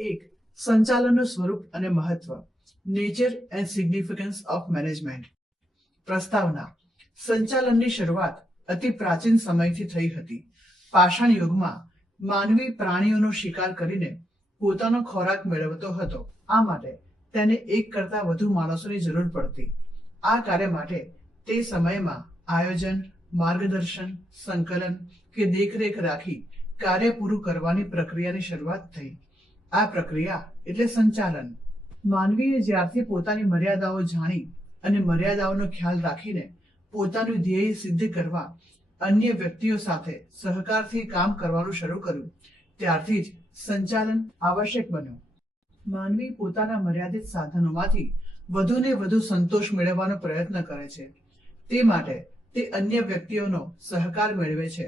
એક, સંચાલનનું સ્વરૂપ અને મહત્વ. Nature and significance of management. પ્રસ્તાવના. સંચાલનની શરૂઆત અતિ પ્રાચીન સમયથી થઈ હતી. પાષાણ યુગમાં માનવી પ્રાણીઓનો શિકાર કરીને પોતાનો ખોરાક મેળવતો હતો. આ માટે તેને એક કરતાં વધુ માણસોની જરૂર પડતી. આ કાર્ય માટે તે સમયમાં આયોજન, માર્ગદર્શન, સંકલન કે દેખરેખ રાખી કાર્ય પૂરું કરવાની પ્રક્રિયાની શરૂઆત થઈ. આ પ્રક્રિયા એટલે સંચાલન. માનવીએ જ્યારથી પોતાની મર્યાદાઓ જાણી અને મર્યાદાઓનો ખ્યાલ રાખીને પોતાનું ધ્યેય સિદ્ધ કરવા અન્ય વ્યક્તિઓ સાથે સહકારથી કામ કરવાનું શરૂ કર્યું, ત્યારથી જ સંચાલન આવશ્યક બન્યું. માનવી પોતાના મર્યાદિત સાધનોમાંથી વધુને વધુ સંતોષ મેળવવાનો પ્રયત્ન કરે છે. તે માટે તે અન્ય વ્યક્તિઓનો સહકાર મેળવે છે.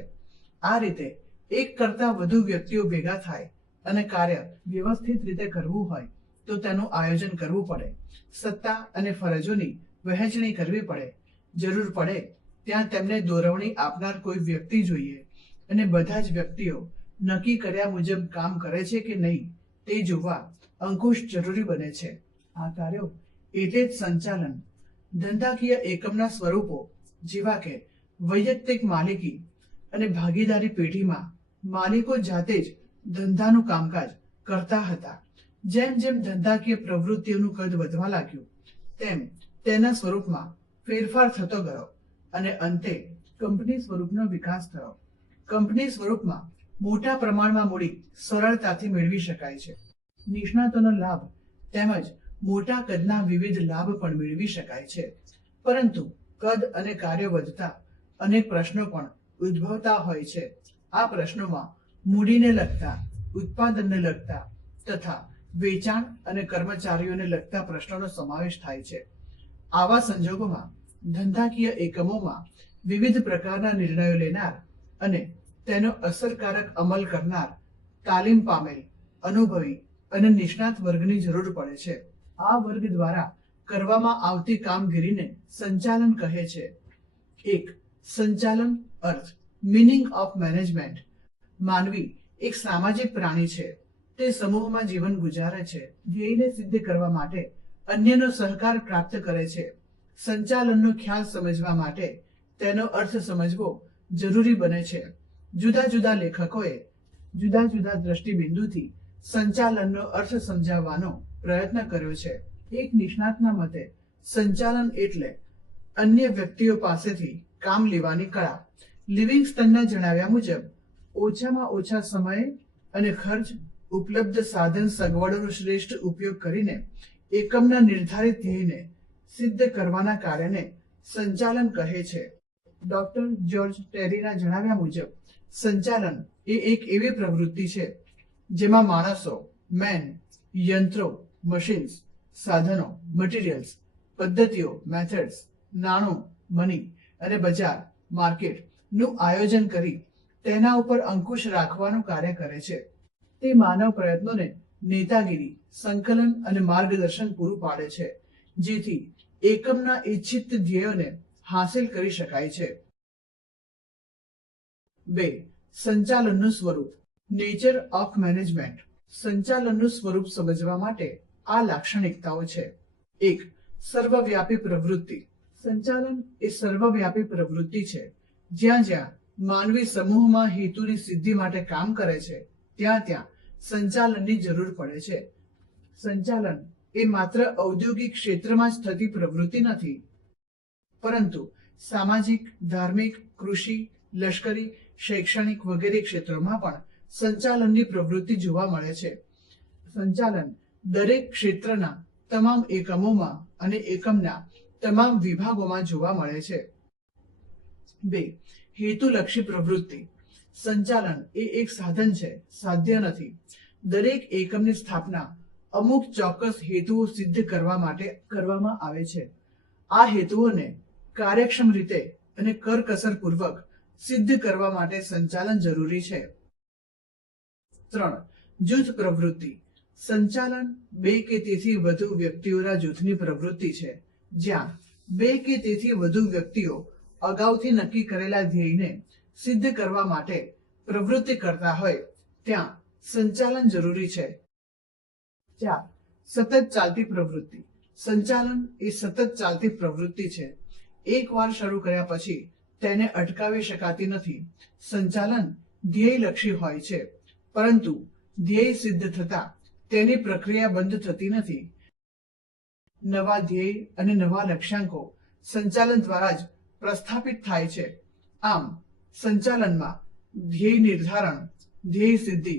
આ રીતે એક કરતાં વધુ વ્યક્તિઓ ભેગા થાય અને કાર્ય વ્યવસ્થિત રીતે કરવું હોય તો તેનું આયોજન કરવું પડે. સત્તા અને ફરજોની વહેંચણી કરવી પડે. જરૂર પડે ત્યાં તેમને દોરવણી આપનાર કોઈ વ્યક્તિ જોઈએ અને બધા જ વ્યક્તિઓ નક્કી કર્યા મુજબ કામ કરે છે કે નહીં તે જોવા અંકુશ જરૂરી બને છે. આ કાર્યો એટલે જ સંચાલન. ધંધાકીય એકમના સ્વરૂપો જેવા કે વૈયક્તિક માલિકી અને ભાગીદારી પેઢીમાં માલિકો જાતે જ ધંધાનું કામકાજ કરતા હતા. જેમ જેમ ધંધાકીય પ્રવૃત્તિઓનું કદ વધવા લાગ્યું તેમ તેના સ્વરૂપમાં ફેરફાર થતો ગયો અને અંતે કંપની સ્વરૂપનો વિકાસ થયો. કંપની સ્વરૂપમાં મોટા પ્રમાણમાં મૂડી સરળતાથી મેળવી શકાય છે. નિષ્ણાતોનો લાભ તેમજ મોટા કદના વિવિધ લાભ પણ મેળવી શકાય છે. પરંતુ કદ અને કાર્યો વધતા અનેક પ્રશ્નો પણ ઉદ્ભવતા હોય છે. આ પ્રશ્નોમાં મૂડીને લગતા, ઉત્પાદનને લગતા તથા વેચાણ અને કર્મચારીઓને લગતા પ્રશ્નોનો સમાવેશ થાય છે. આવા સંજોગોમાં ધંધાકીય એકમોમાં વિવિધ પ્રકારના નિર્ણયો લેનાર અને તેનો અસરકારક અમલ કરનાર તાલીમ પામેલ, અનુભવી અને નિષ્ણાત વર્ગની જરૂર પડે છે. આ વર્ગ દ્વારા કરવામાં આવતી કામગીરીને સંચાલન કહે છે. એક, સંચાલન અર્થ. Meaning of management. માનવી એક સામાજિક પ્રાણી છે. તે સમૂહમાં જીવન ગુજારે છે. ધ્યેયને સિદ્ધ કરવા માટે અન્યનો સહકાર પ્રાપ્ત કરે છે. સંચાલનનો ખ્યાલ સમજવા માટે તેનો અર્થ સમજવો જરૂરી બને છે. જુદા જુદા લેખકોએ જુદા જુદા દ્રષ્ટિબિંદુથી સંચાલનનો અર્થ સમજાવવાનો પ્રયત્ન કર્યો છે. એક નિષ્ણાતના મતે સંચાલન એટલે અન્ય વ્યક્તિઓ પાસેથી કામ લેવાની કળા. લિવિંગસ્ટનના જણાવ્યા મુજબ ઓછામાં ઓછા સમય અને ખર્ચ, ઉપલબ્ધ સાધન સગવડોનો શ્રેષ્ઠ ઉપયોગ કરીને એકમના નિર્ધારિત ધ્યેયને સિદ્ધ કરવાના કાર્યને સંચાલન કહે છે. ડોક્ટર જ્યોર્જ ટેરીના જણાવ્યા મુજબ સંચાલન એ એક એવી પ્રવૃત્તિ છે જેમાં માણસો, મેન, યંત્રો, મશીન્સ, સાધનો, મટીરિયલ્સ, પદ્ધતિઓ, મેથડ્સ, નાણું, મની અને બજાર, માર્કેટ નું આયોજન કરી તેના ઉપર અંકુશ રાખવાનું કાર્ય કરે છે. તે માનવ પ્રયત્નોને નેતાગીરી, સંકલન અને માર્ગદર્શન પૂરું પાડે છે જેથી એકમના ઇચ્છિત ધ્યેયોને હાંસિલ કરી શકાય છે. 2. સંચાલનનું સ્વરૂપ. Nature of management. સંચાલનનું સ્વરૂપ સમજવા માટે આ લાક્ષણિકતાઓ છે. 1. સર્વવ્યાપી પ્રવૃત્તિ. સંચાલન એ સર્વવ્યાપી પ્રવૃત્તિ છે. જ્યાં જ્યાં માનવી સમૂહમાં હેતુની સિદ્ધિ માટે કામ કરે છે ત્યાં ત્યાં સંચાલનની જરૂર પડે છે. સંચાલન એ માત્ર ઔદ્યોગિક ક્ષેત્રમાં જ થતી પ્રવૃત્તિ નથી, પરંતુ સામાજિક, ધાર્મિક, કૃષિ, લશ્કરી, શૈક્ષણિક વગેરે ક્ષેત્રોમાં પણ સંચાલનની પ્રવૃત્તિ જોવા મળે છે. સંચાલન દરેક ક્ષેત્રના તમામ એકમોમાં અને એકમના તમામ વિભાગોમાં જોવા મળે છે. 2. હેતુલક્ષી પ્રવૃત્તિ. સંચાલન એ એક સાધન છે, સાધ્ય નથી. દરેક એકમની સ્થાપના અમુક ચોક્કસ હેતુઓ સિદ્ધ કરવા માટે કરવામાં આવે છે. આ હેતુઓને કાર્યક્ષમ રીતે અને કરકસરપૂર્વક સિદ્ધ કરવા માટે સંચાલન જરૂરી છે. 3. જૂથ પ્રવૃત્તિ. સંચાલન બે કે તેથી વધુ વ્યક્તિઓના જૂથની પ્રવૃત્તિ છે. જ્યાં બે કે તેથી વધુ વ્યક્તિઓ અગાઉથી નક્કી કરેલા ધ્યેયને સિદ્ધ કરવા માટે પ્રવૃત્તિ કરતા હોય ત્યાં સંચાલન જરૂરી છે. 4. સતત ચાલતી પ્રવૃત્તિ. સંચાલન એ સતત ચાલતી પ્રવૃત્તિ છે. એકવાર શરૂ કર્યા પછી તેને અટકાવી શકાતી નથી. સંચાલન ધ્યેયલક્ષી હોય છે, પરંતુ ધ્યેય સિદ્ધ થતા તેની પ્રક્રિયા બંધ થતી નથી. નવા ધ્યેય અને નવા લક્ષ્યાંકો સંચાલન દ્વારા જ પ્રસ્થાપિત થાય છે. આમ સંચાલનમાં ધ્યેય નિર્ધારણ, ધ્યેય સિદ્ધિ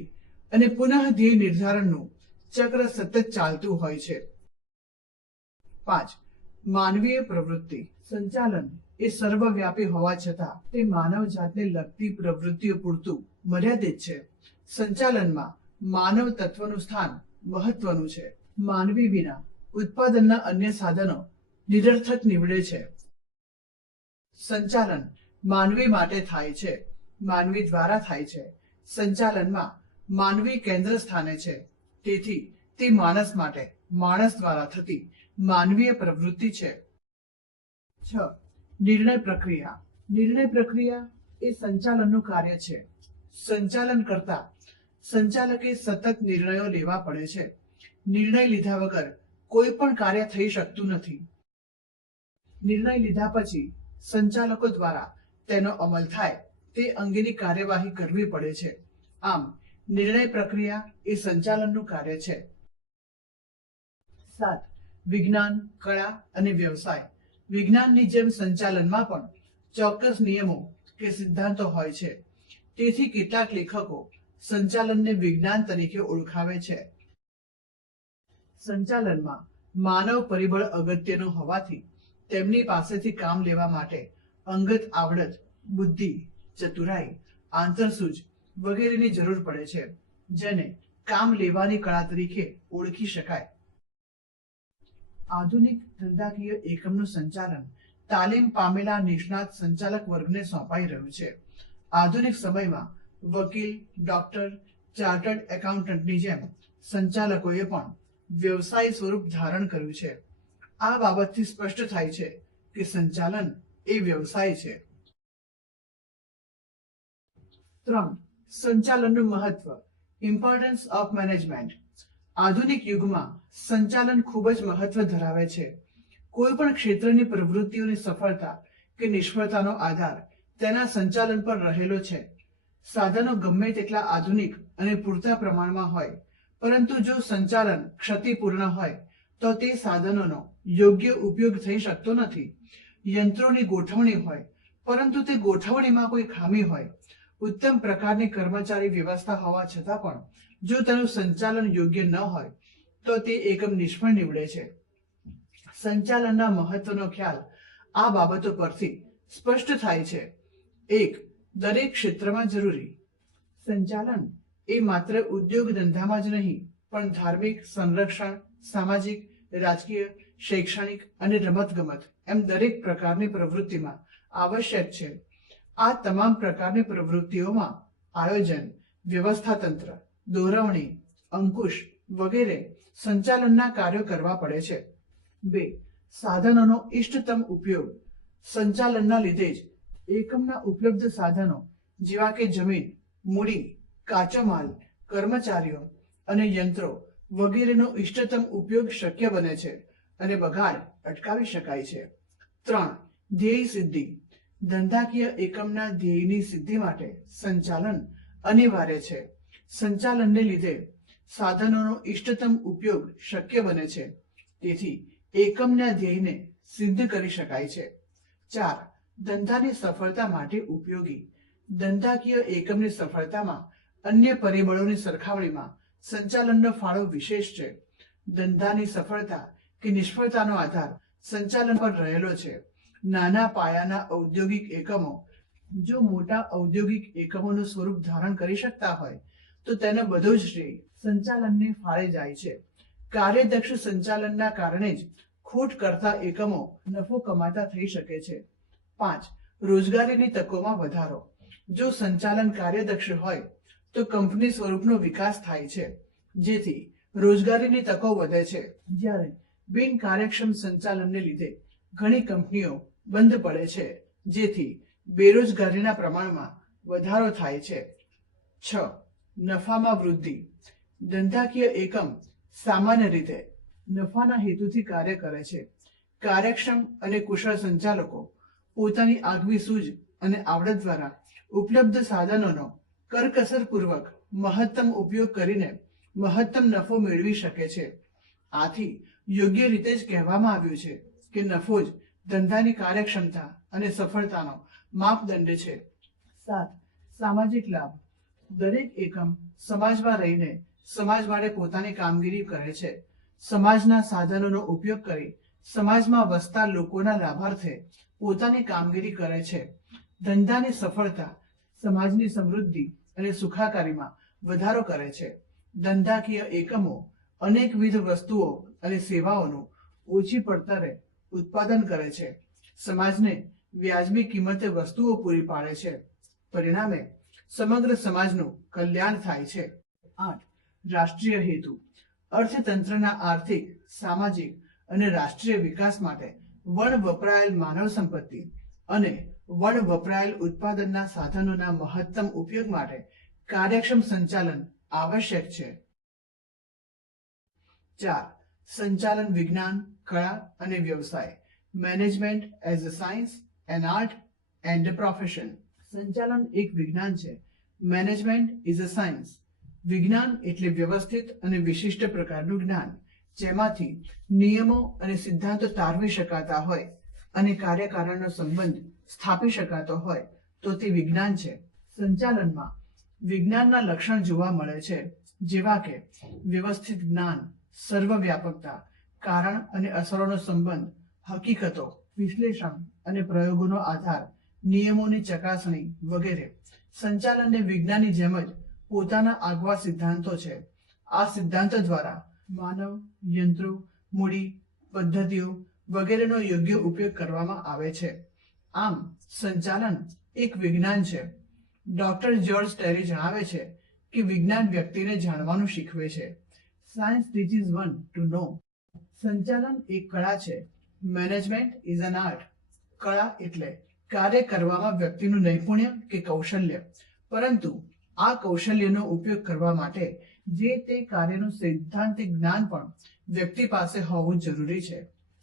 અને પુનઃ ધ્યેય નિર્ધારણનું ચક્ર સતત ચાલતું હોય છે. 5. માનવીય પ્રવૃત્તિ. સંચાલન એ સર્વવ્યાપી હોવા છતાં તે માનવ જાતને લગતી પ્રવૃત્તિઓ પૂરતું મર્યાદિત છે. સંચાલનમાં માનવ તત્વનું સ્થાન મહત્વનું છે. માનવી વિના ઉત્પાદનના અન્ય સાધનો નિરર્થક નીવડે છે. સંચાલન માનવી માટે થાય છે, માનવી દ્વારા થાય છે. સંચાલનમાં માનવી કેન્દ્ર સ્થાને છે, તેથી તે માણસ માટે માણસ દ્વારા થતી માનવીય પ્રવૃત્તિ છે. 6. નિર્ણય પ્રક્રિયા. નિર્ણય પ્રક્રિયા એ સંચાલનનું કાર્ય છે. સંચાલન કરતા સંચાલકે સતત નિર્ણયો લેવા પડે છે. નિર્ણય લીધા વગર કોઈ પણ કાર્ય થઈ શકતું નથી. નિર્ણય લીધા પછી સંચાલકો દ્વારા તેનો અમલ થાય તે અંગેની કાર્યવાહી કરવી પડે છે. આમ નિર્ણય પ્રક્રિયા એ સંચાલનનું કાર્ય છે. 7. વિજ્ઞાન, કળા અને વ્યવસાય. વિજ્ઞાનની જેમ સંચાલનમાં પણ ચોક્કસ નિયમો કે સિદ્ધાંતો હોય છે. તેથી કેટલાક લેખકો સંચાલનને વિજ્ઞાન તરીકે ઓળખાવે છે. સંચાલનમાં માનવ પરિબળ અગત્યનું હોવાથી તેમની પાસેથી કામ લેવા માટે અંગત આવડત, બુદ્ધિ, ચતુરાઈ, આંતરસૂઝ વગેરેની જરૂર પડે છે, જેને કામ લેવાની કળા તરીકે ઓળખી શકાય. આધુનિક ધંધાકીય એકમનું સંચાલન તાલીમ પામેલા નિષ્ણાત સંચાલક વર્ગને સોંપાઈ રહ્યું છે. આધુનિક સમયમાં વકીલ, ડોક્ટર, ચાર્ટર્ડ એકાઉન્ટન્ટની જેમ સંચાલકોએ પણ વ્યવસાય સ્વરૂપ ધારણ કર્યું છે. આ બાબતથી સ્પષ્ટ થાય છે કે સંચાલન એ વ્યવસાય છે. 3. સંચાલનનું મહત્વ. Importance of management. આધુનિક યુગમાં સંચાલન ખૂબ જ મહત્વ ધરાવે છે. કોઈ પણ ક્ષેત્રની પ્રવૃત્તિઓની સફળતા કે નિષ્ફળતાનો આધાર તેના સંચાલન પર રહેલો છે. સાધનો ગમે તેટલા આધુનિક અને પૂરતા પ્રમાણમાં હોય, પરંતુ જો સંચાલન ક્ષતિપૂર્ણ હોય તો તે સાધનોનો યોગ્ય ઉપયોગ થઈ શકતો નથી. યંત્રોની ગોઠવણી હોય, પરંતુ તે ગોઠવણીમાં કોઈ ખામી હોય, ઉત્તમ પ્રકારની કર્મચારી વ્યવસ્થા હોવા છતાં પણ જો તેનું સંચાલન યોગ્ય ન હોય તો તે એકમ નિષ્ફળ નીવડે છે. સંચાલનના મહત્વનો ખ્યાલ આ બાબતો પરથી સ્પષ્ટ થાય છે. 1. દરેક ક્ષેત્રમાં જરૂરી. સંચાલન એ માત્ર ઉદ્યોગ ધંધામાં જ નહીં, પણ ધાર્મિક, સંરક્ષણ, સામાજિક, રાજકીય, શૈક્ષણિક અને રમતગમત એમ દરેક પ્રકારની પ્રવૃત્તિમાં આવશ્યક છે. આ તમામ પ્રકારની પ્રવૃત્તિઓમાં આયોજન, વ્યવસ્થાતંત્ર, દોરવણી, અંકુશ વગેરે સંચાલનના કાર્યો કરવા પડે છે. 2. સાધનોનો ઇષ્ટતમ ઉપયોગ. સંચાલનના લીધે જ એકમના ઉપલબ્ધ સાધનો જેવા કે જમીન, મૂડી, કાચો માલ, કર્મચારીઓ અને યંત્રો વગેરેનો ઇષ્ટતમ ઉપયોગ શક્ય બને છે અને બગાડ અટકાવી શકાય છે. 3. ધ્યેય સિદ્ધિ. ધંધાકીય એકમના ધ્યેયની સિદ્ધિ માટે સંચાલન અનિવાર્ય છે. સંચાલનને લીધે સાધનોનો ઇષ્ટતમ ઉપયોગ શક્ય બને છે, તેથી એકમના ધ્યેયને સિદ્ધ કરી શકાય છે. 4. ધંધાની સફળતા માટે ઉપયોગી. ધંધાકીય એકમની સફળતામાં અન્ય પરિબળોની સરખામણીમાં સંચાલનનો ફાળો વિશેષ છે. ધંધાની સફળતા કે નિષ્ફળતાનો આધાર સંચાલન પર રહેલો છે. નાના પાયાના ઔદ્યોગિક એકમો જો મોટા ઔદ્યોગિક એકમોનું સ્વરૂપ ધારણ કરી શકતા હોય તો તેનો બધો જ શ્રેય સંચાલનને ફાળે જાય છે. કાર્યદક્ષ સંચાલનના કારણે જ ખોટ કરતા એકમો નફો કમાતા થઈ શકે છે. 5. રોજગારીની તકોમાં વધારો. જો સંચાલન કાર્યદક્ષ હોય તો કંપની સ્વરૂપનો વિકાસ થાય છે, જેથી રોજગારીની તકો વધે છે. જ્યારે બિનકાર્યક્ષમ સંચાલનને લીધે ઘણી કંપનીઓ બંધ પડે છે, જેથી બેરોજગારીના પ્રમાણમાં વધારો થાય છે. 6. નફામાં વૃદ્ધિ. ધંધાકીય એકમ સામાન્ય રીતે નફાના હેતુથી કાર્ય કરે છે. કાર્યક્ષમ અને કુશળ સંચાલકો પોતાની આગવી સૂઝ અને આવડત દ્વારા ઉપલબ્ધ સાધનોનો કરકસરપૂર્વક મહત્તમ ઉપયોગ કરીને મહત્તમ નફો મેળવી શકે છે. આથી યોગ્ય રીતે જ કહેવામાં આવ્યું છે કે નફો જ ધંધાની કાર્યક્ષમતા અને સફળતાનો માપદંડ છે. 7. સામાજિક લાભ. દરેક એકમ સમાજમાં રહીને સમાજ માટે પોતાની કામગીરી કરે છે. સમાજના સાધનોનો ઉપયોગ કરી સમાજમાં વસતા લોકોના લાભાર્થે પોતાની કામગીરી કરે છે. ધંધાની સફળતા સમાજની સમૃદ્ધિ અને સુખાકારીમાં વધારો કરે છે. ધંધાકીય એકમો અનેકવિધ વસ્તુઓ અને સેવાઓનું ઓછી પડતરે ઉત્પાદન કરે છે. સમાજને વ્યાજબી કિંમતે વસ્તુઓ પૂરી પાડે છે. પરિણામે સમગ્ર સમાજનું કલ્યાણ થાય છે. 8. રાષ્ટ્રીય હેતુ. અર્થતંત્રના આર્થિક, સામાજિક અને રાષ્ટ્રીય વિકાસ માટે વણ વપરાયેલ માનવ સંપત્તિ અને વણ વપરાયેલ ઉત્પાદનના સાધનોના મહત્તમ ઉપયોગ માટે કાર્યક્ષમ સંચાલન આવશ્યક છે. 4. સંચાલન વિજ્ઞાન, કળા અને વ્યવસાય. Management as a science, N art and a profession. સંચાલન એક વિજ્ઞાન છે. Management is a science. વિજ્ઞાન એટલે વ્યવસ્થિત અને વિશિષ્ટ પ્રકારનું જ્ઞાન જેમાંથી નિયમો અને સિદ્ધાંતો તારવી શકાતા હોય અને કાર્યકારણનો સંબંધ સ્થાપી શકાતો હોય તો તે વિજ્ઞાન છે. સંચાલનમાં વિજ્ઞાનના લક્ષણ જોવા મળે છે, જેવા કે વ્યવસ્થિત જ્ઞાન, સર્વવ્યાપકતા, કારણ અને અસરોનો સંબંધ, હકીકતો, વિશ્લેષણ અને પ્રયોગોનો આધાર, નિયમોની ચકાસણી વગેરે. સંચાલનને વિજ્ઞાનની જેમ જ પોતાના આગવા સિદ્ધાંતો છે. આ સિદ્ધાંતો દ્વારા માનવ, યંત્રો, મૂડી, પદ્ધતિઓ વગેરેનો યોગ્ય ઉપયોગ કરવામાં આવે છે. આમ સંચાલન એક વિજ્ઞાન છે. ડોક્ટર જ્યોર્જ ટેરી જણાવે છે કે વિજ્ઞાન વ્યક્તિને જાણવાનું શીખવે છે. સાયન્સ ટીચીસ વન ટુ નો. સંચાલન એક કળા છે. Management is an art. કળા એટલે કાર્ય કરવામાં વ્યક્તિનું નૈપુણ્ય કે કૌશલ્ય, પરંતુ આ કૌશલ્યનો ઉપયોગ કરવા માટે જે તે કાર્યનું સૈદ્ધાંતિક જ્ઞાન પણ વ્યક્તિ પાસે હોવું જરૂરી છે.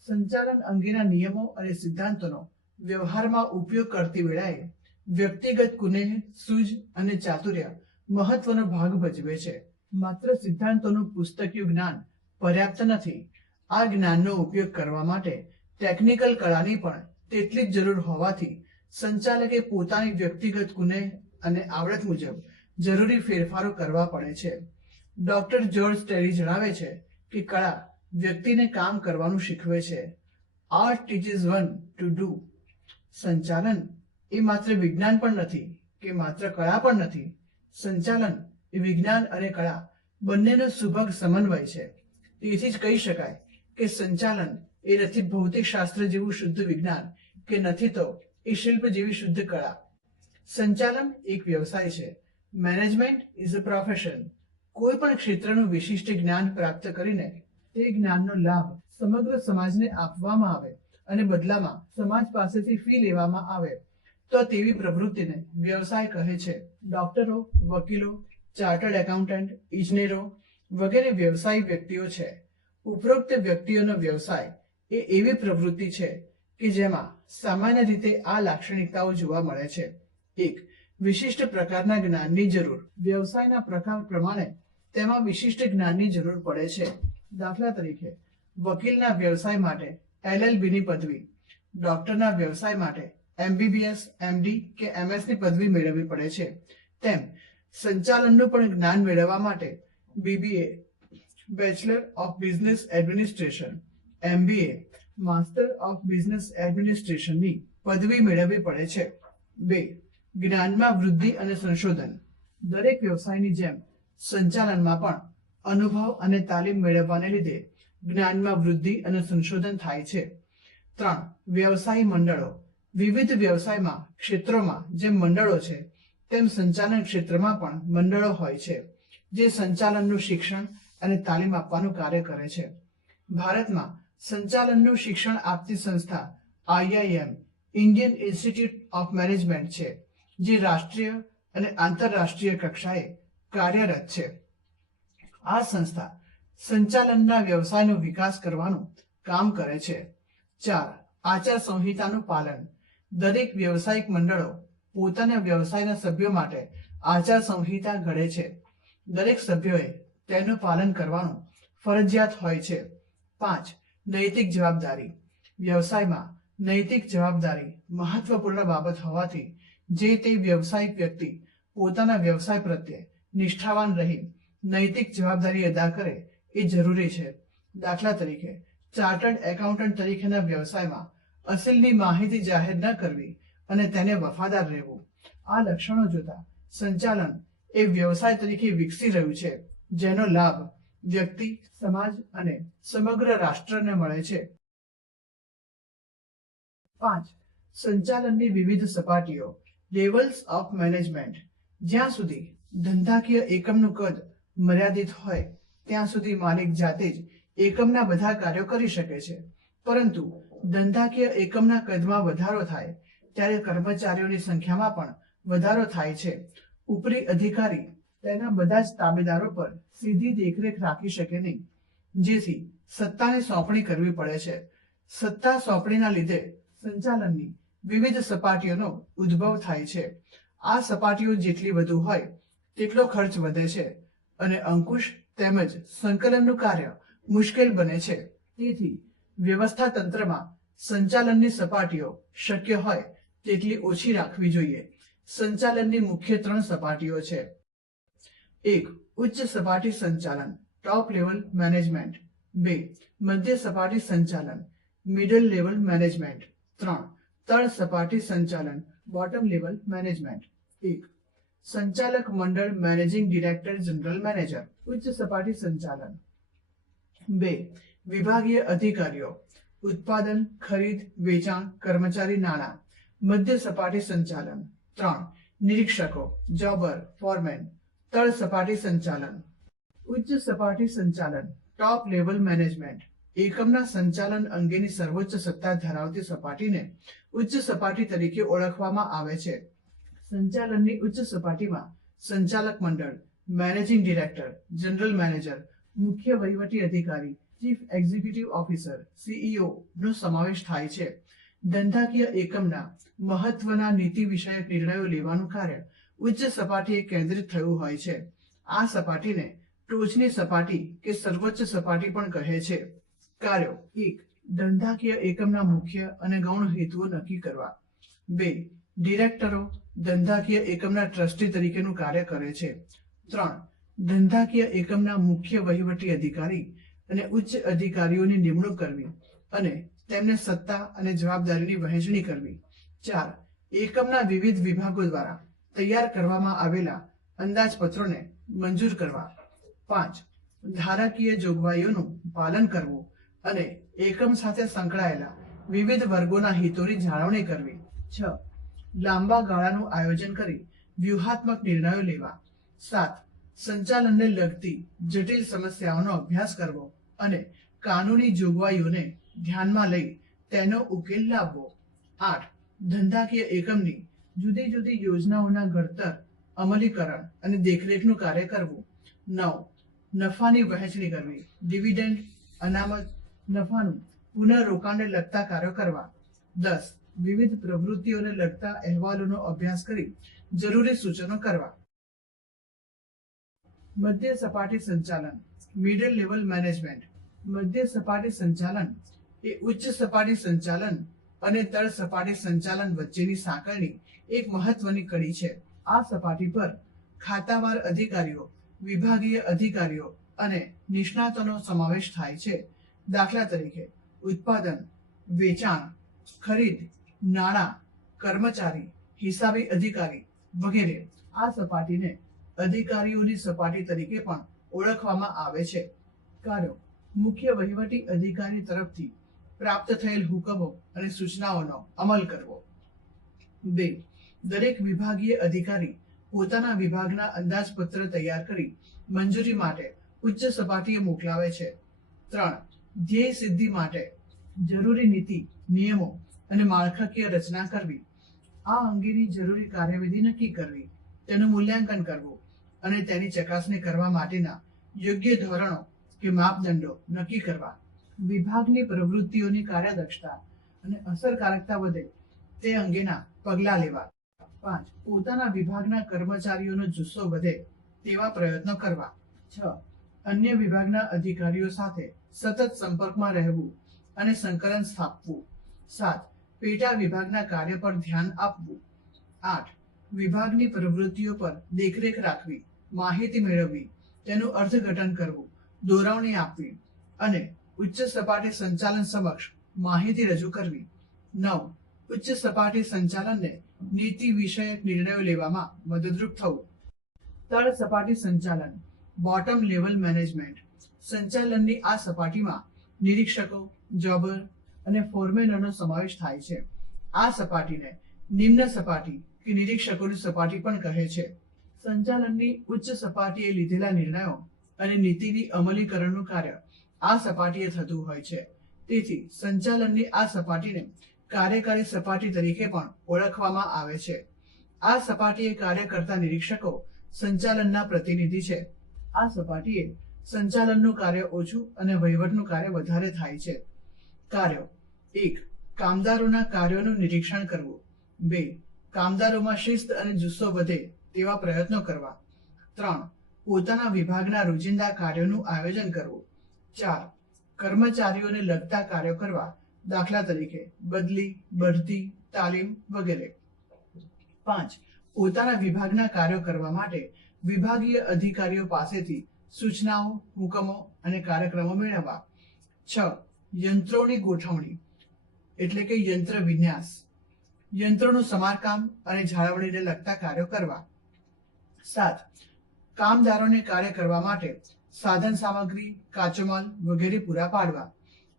સંચાલન અંગેના નિયમો અને સિદ્ધાંતોનો વ્યવહારમાં ઉપયોગ કરતી વેળાએ વ્યક્તિગત કુનેહ, સૂઝ અને ચાતુર્ય મહત્વનો ભાગ ભજવે છે. માત્ર સિદ્ધાંતોનું પુસ્તકીય જ્ઞાન પર્યાપ્ત નથી. આ જ્ઞાનનો ઉપયોગ કરવા માટે ટેકનિકલ કળાની પણ તેટલી જ જરૂર હોવાથી સંચાલકે પોતાની વ્યક્તિગત કુનેહ અને આવડત મુજબ જરૂરી ફેરફારો કરવા પડે છે. ડોક્ટર જ્યોર્જ ટેરી જણાવે છે કે કળા વ્યક્તિને કામ કરવાનું શીખવે છે. Art teaches one to do. સંચાલન એ માત્ર વિજ્ઞાન પણ નથી કે માત્ર કળા પણ નથી. સંચાલન એ વિજ્ઞાન અને કળા બંનેનો સુભગ સમન્વય છે. તેથી જ કહી શકાય કે સંચાલન એ નથી ભૌતિકશાસ્ત્ર જેવું શુદ્ધ વિજ્ઞાન કે નથી તો એ શિલ્પ જેવી શુદ્ધ કળા. સંચાલન એક વ્યવસાય છે. Management is a profession. કોઈ પણ ક્ષેત્રનું વિશિષ્ટ જ્ઞાન પ્રાપ્ત કરીને તે જ્ઞાનનો લાભ સમગ્ર સમાજને આપવામાં આવે અને બદલામાં સમાજ પાસેથી ફી લેવામાં આવે તો તેવી પ્રવૃત્તિને વ્યવસાય કહે છે. ડોક્ટરો, વકીલો, ચાર્ટર્ડ એકાઉન્ટન્ટ, ઇજનેરો વગેરે વ્યવસાયિક વ્યક્તિઓ છે. ઉપરોક્ત વ્યક્તિઓનો વ્યવસાય એ એવી પ્રવૃત્તિ છે કે જેમાં સામાન્ય રીતે આ લાક્ષણિકતાઓ જોવા મળે છે. 1. વિશિષ્ટ પ્રકારના જ્ઞાનની જરૂર. વ્યવસાયના પ્રકાર પ્રમાણે તેમાં વિશિષ્ટ જ્ઞાનની જરૂર પડે છે. દાખલા તરીકે વકીલના વ્યવસાય માટે LLBની પદવી, ડોક્ટરના વ્યવસાય માટે MBBS, MD કે MS ની પદવી મેળવવી પડે છે. તેમ સંચાલનનું પણ જ્ઞાન મેળવવા માટે BBA, bachelor of business administration, MBA, master of business એડમિનિસ્ટ્રેશનની પદવી મેળવવી પડે છે. 2. જ્ઞાનમાં વૃદ્ધિ અને સંશોધન. દરેક વ્યવસાયની જેમ સંચાલનમાં પણ અનુભવ અને તાલીમ મેળવવાને લીધે જ્ઞાનમાં વૃદ્ધિ અને સંશોધન થાય છે. 3. વ્યવસાય મંડળો. વિવિધ વ્યવસાયમાં ક્ષેત્રોમાં જેમ મંડળો છે તેમ સંચાલન ક્ષેત્રમાં પણ મંડળો હોય છે જે સંચાલનનું શિક્ષણ અને તાલીમ આપવાનું કાર્ય કરે છે. ભારતમાં સંચાલનનું શિક્ષણ આપતી સંસ્થા IIM, Indian institute of management છે, જે રાષ્ટ્રીય અને આંતરરાષ્ટ્રીય કક્ષાએ કાર્યરત છે. આ સંસ્થા સંચાલનના વ્યવસાયનો વિકાસ કરવાનું કામ કરે છે. 4. આચાર સંહિતાનું પાલન. દરેક વ્યવસાયિક મંડળો પોતાના વ્યવસાયના સભ્યો માટે આચાર સંહિતા ઘડે છે. દરેક સભ્યોએ તેનું પાલન કરવાનું ફરજિયાત હોય છે. 5. નૈતિક જવાબદારી. વ્યવસાયમાં નૈતિક જવાબદારી મહત્વપૂર્ણ બાબત હોવાથી જે તે વ્યવસાયિક વ્યક્તિ પોતાના વ્યવસાય પ્રત્યે નિષ્ઠાવાન રહી નૈતિક જવાબદારી અદા કરે એ જરૂરી છે. દાખલા તરીકે ચાર્ટર્ડ એકાઉન્ટન્ટ તરીકેના વ્યવસાયમાં અસલની માહિતી જાહેર ન કરવી અને તેને વફાદાર રહેવું. આ લક્ષણો જોતા સંચાલન એ વ્યવસાય તરીકે વિકસી રહ્યું છે જેનો લાભ વ્યક્તિ, સમાજ અને સમગ્ર રાષ્ટ્રને મળે છે. 5. સંચાલનની વિવિધ સપાટીઓ. Levels of management. જ્યાં સુધી ધંધાકીય એકમનું કદ મર્યાદિત હોય ત્યાં સુધી માલિક જાતે જ એકમના બધા કાર્યો કરી શકે છે. પરંતુ ધંધાકીય એકમના કદમાં વધારો થાય ત્યારે કર્મચારીઓની સંખ્યામાં પણ વધારો થાય છે. ઉપરી અધિકારી તેના બધા જ તાબેદારો પર સીધી દેખરેખ રાખી શકે નહીં, જેથી સત્તાની સોંપણી કરવી પડે છે. સત્તા સોંપણીના લીધે સંચાલનની વિવિધ સપાટીઓનો ઉદ્ભવ થાય છે. આ સપાટીઓ જેટલી વધુ હોય તેટલો ખર્ચ વધે છે અને અંકુશ તેમજ સંકલનનું કાર્ય મુશ્કેલ બને છે. તેથી વ્યવસ્થા તંત્રમાં સંચાલનની સપાટીઓ શક્ય હોય તેટલી ઓછી રાખવી જોઈએ. સંચાલનની મુખ્ય 3 સપાટીઓ છે. 1. ઉચ્ચ સપાટી સંચાલન, ટોપ લેવલ મેનેજમેન્ટ. 2. મધ્ય સપાટી સંચાલન, મિડલ લેવલ મેનેજમેન્ટ. 3. તળ સપાટી સંચાલન, બોટમ લેવલ મેનેજમેન્ટ. 1. સંચાલક મંડળ મેનેજિંગ ડિરેક્ટર જનરલ મેનેજર. ઉચ્ચ સપાટી સંચાલન. 2. વિભાગીય અધિકારીઓ, ઉત્પાદન, ખરીદ, વેચાણ, કર્મચારી, નાણાં. મધ્ય સપાટી સંચાલન. 3. નિરીક્ષકો, જોબર, ફોરમેન. તળ સપાટી સંચાલન. ઉચ્ચ સપાટી સંચાલન, ટોપ લેવલ મેનેજમેન્ટ. એકમના સંચાલન અંગેની સર્વોચ્ચ સત્તા ધરાવતી સપાટીને ઉચ્ચ સપાટી તરીકે ઓળખવામાં આવે છે. સંચાલનની ઉચ્ચ સપાટીમાં સંચાલક મંડળ, મેનેજિંગ ડિરેક્ટર, જનરલ મેનેજર, મુખ્ય વહીવટી અધિકારી, ચીફ એક્ઝિક્યુટિવ ઓફિસર CEO નો સમાવેશ થાય છે. ધંધાકીય એકમના મહત્વના નીતિ વિષયક નિર્ણયો લેવાનું કાર્ય ઉચ્ચ સપાટીએ કેન્દ્રિત થયું હોય છે. આ સપાટીને ટોચની સપાટી કે સર્વોચ્ચ સપાટી પણ કહે છે. કાર્યો. 1. ધંધાકીય એકમના મુખ્ય અને ગૌણ હેતુઓ નક્કી કરવા. 2. ડિરેક્ટરો ધંધાકીય એકમના ટ્રસ્ટી તરીકેનું કાર્ય કરે છે. 3. ધંધાકીય એકમના મુખ્ય વહીવટી અધિકારી અને ઉચ્ચ અધિકારીઓની નિમણૂક કરવી અને તેમને સત્તા અને જવાબદારીની વહેંચણી કરવી. 4. એકમના વિવિધ વિભાગો દ્વારા તૈયાર કરવામાં આવેલા અંદાજપત્રોને મંજૂર કરવા. 5. ધારાકીય જોગવાઈઓનું પાલન કરવું અને એકમ સાથે સંકળાયેલા વિવિધ વર્ગોના હિતોની જાળવણી કરવી. 6. લાંબા ગાળાનું આયોજન કરી વ્યૂહાત્મક નિર્ણયો લેવા. 7. સંચાલનને લગતી જટિલ સમસ્યાઓનો અભ્યાસ કરવો અને કાનૂની જોગવાઈઓને ધ્યાનમાં લઈ તેનો ઉકેલ લાવવો. 8. ધંધાકીય એકમની જુદી જુદી યોજનાઓના ઘડતર, અમલીકરણ અને દેખરેખનું કાર્ય કરવું. 9. નફાની વહેંચણી કરવી, ડિવિડન્ડ, અનામત, નફાનું પુનઃરોકાણને લગતા કાર્યો કરવા. 10. વિવિધ પ્રવૃત્તિઓને લગતા અહેવાલોનો અભ્યાસ કરી જરૂરી સૂચનો કરવા. મધ્ય સપાટી સંચાલન, મિડલ લેવલ મેનેજમેન્ટ. મધ્ય સપાટી સંચાલન એ ઉચ્ચ સપાટી સંચાલન અને તળ સપાટી સંચાલન વચ્ચેની સાંકળની એક મહત્વની કડી છે. આ સપાટી પર ખાતાવાર અધિકારીઓ, વિભાગીય અધિકારીઓ અને નિષ્ણાતોનો સમાવેશ થાય છે. દાખલા તરીકે ઉત્પાદન, વેચાણ, ખરીદ, નાણાં, કર્મચારી, હિસાબી અધિકારી વગેરે. આ સપાટીને અધિકારીઓની સપાટી તરીકે પણ ઓળખવામાં આવે છે. કાર્યો. મુખ્ય વહીવટી અધિકારી તરફથી પ્રાપ્ત થયેલ હુકમો અને સૂચનાઓનો અમલ કરવો. 2. દરેક વિભાગીય અધિકારી પોતાના વિભાગના અંદાજપત્ર તૈયાર કરી મંજૂરી માટે ઉચ્ચ સપાટીએ મોકલાવે છે. 3. ધ્યેય સિદ્ધિ માટે જરૂરી નીતિ, નિયમો અને માળખાકીય રચના કરવી. આ અંગેની જરૂરી કાર્યવિધિ નક્કી કરવી, તેનું મૂલ્યાંકન કરવું અને તેની ચકાસણી કરવા માટેના યોગ્ય ધોરણો કે માપદંડો નક્કી કરવા, વિભાગની પ્રવૃત્તિઓની કાર્યદક્ષતા અને અસરકારકતા વધે તે અંગેના પગલાં લેવા. 5. પોતાના વિભાગના કર્મચારીઓનો જુસ્સો વધે તેવા પ્રયત્નો કરવા. 6. અન્ય વિભાગના અધિકારીઓ સાથે સતત સંપર્કમાં રહેવું અને સંકલન સ્થાપવું. 7. પેટા વિભાગના કાર્ય પર ધ્યાન આપવું. 8. વિભાગની પ્રવૃત્તિઓ પર દેખરેખ રાખવી, માહિતી મેળવવી, તેનું અર્થઘટન કરવું, દોરવણી આપવી અને ઉચ્ચ સપાટી સંચાલન સમક્ષ માહિતી રજૂ કરવી. 9. ઉચ્ચ સપાટી સંચાલનને નીતિ વિષયક નિર્ણયો લેવામાં મદદરૂપ થવું. તળ સપાટી સંચાલન, બોટમ લેવલ મેનેજમેન્ટ. સંચાલનની આ સપાટીમાં નિરીક્ષકો, જોબર અને ફોરમેનનો સમાવેશ થાય છે. આ સપાટીને નિમ્ન સપાટી કે નિરીક્ષકોની સપાટી પણ કહે છે. સંચાલનની ઉચ્ચ સપાટીએ લીધેલા નિર્ણયો અને નીતિની અમલીકરણનું કાર્ય આ સપાટીએ થતું હોય છે. તેથી સંચાલનની આ સપાટીને કાર્યકારી સપાટી તરીકે પણ ઓળખવામાં આવે છે. આ સપાટીએ કાર્ય કરતા નિરીક્ષકો સંચાલનના પ્રતિનિધિ છે. આ સપાટીએ સંચાલનનું કાર્ય ઓછું અને વહીવટનું કાર્ય વધારે થાય છે. કાર્યો: 1. કામદારોના કાર્યોનું નિરીક્ષણ કરવું. 2. કામદારોમાં શિસ્ત અને જુસ્સો વધે તેવા પ્રયત્નો કરવા. 3. પોતાના વિભાગના રોજિંદા કાર્યોનું આયોજન કરવું. 4. કર્મચારીઓને લગતા કાર્યો કરવા, દાખલા તરીકે બદલી, બઢતી, તાલીમ વગેરે. 5. પોતાના વિભાગના કાર્યો કરવા માટે વિભાગીય અધિકારીઓ પાસેથી સૂચનાઓ, હુકમો અને કાર્યક્રમો મેળવવા. 6. યંત્રોની ગોઠવણી એટલે કે યંત્ર વિન્યાસ, યંત્રોનું સમારકામ અને જાળવણીને લગતા કાર્યો કરવા. 7. કામદારોને કાર્ય કરવા માટે સાધન સામગ્રી, કાચો માલ વગેરે પૂરા પાડવા.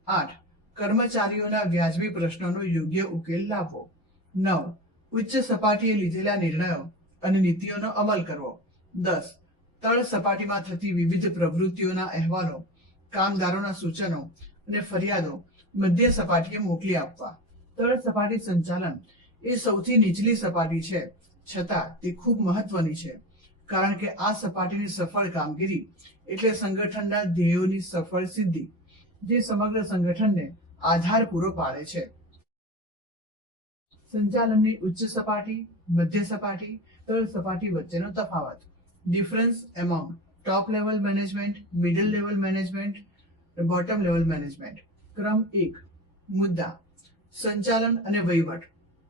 8. કર્મચારીઓના વ્યાજબી પ્રશ્નોનો યોગ્ય ઉકેલ લાવવો. 9. ઉચ્ચ સપાટીએ લીધેલા નિર્ણયો અને નીતિઓનો અમલ કરવો. 10. તળ સપાટીમાં થતી વિવિધ પ્રવૃત્તિઓના અહેવાલો, કામદારોના સૂચનો અને ફરિયાદો મધ્ય સપાટીએ મોકલી આપવા. તળ સપાટી સંચાલન એ સૌથી નીચલી સપાટી છે, છતાં તે ખૂબ મહત્વની છે, કારણ કે આ સપાટીની સફળ કામગીરી એટલે સંગઠનના ધ્યેયોની સફળ સિદ્ધિ, જે સમગ્ર સંગઠનને આધાર પૂરો પાડે છે. સંચાલનની ઉચ્ચ સપાટી, મધ્ય સપાટી, તળ સપાટી વચ્ચેનો તફાવત. Difference among top level management, middle level management, bottom level management. ક્રમ 1. મુદ્દા: સંચાલન અને વહીવટ.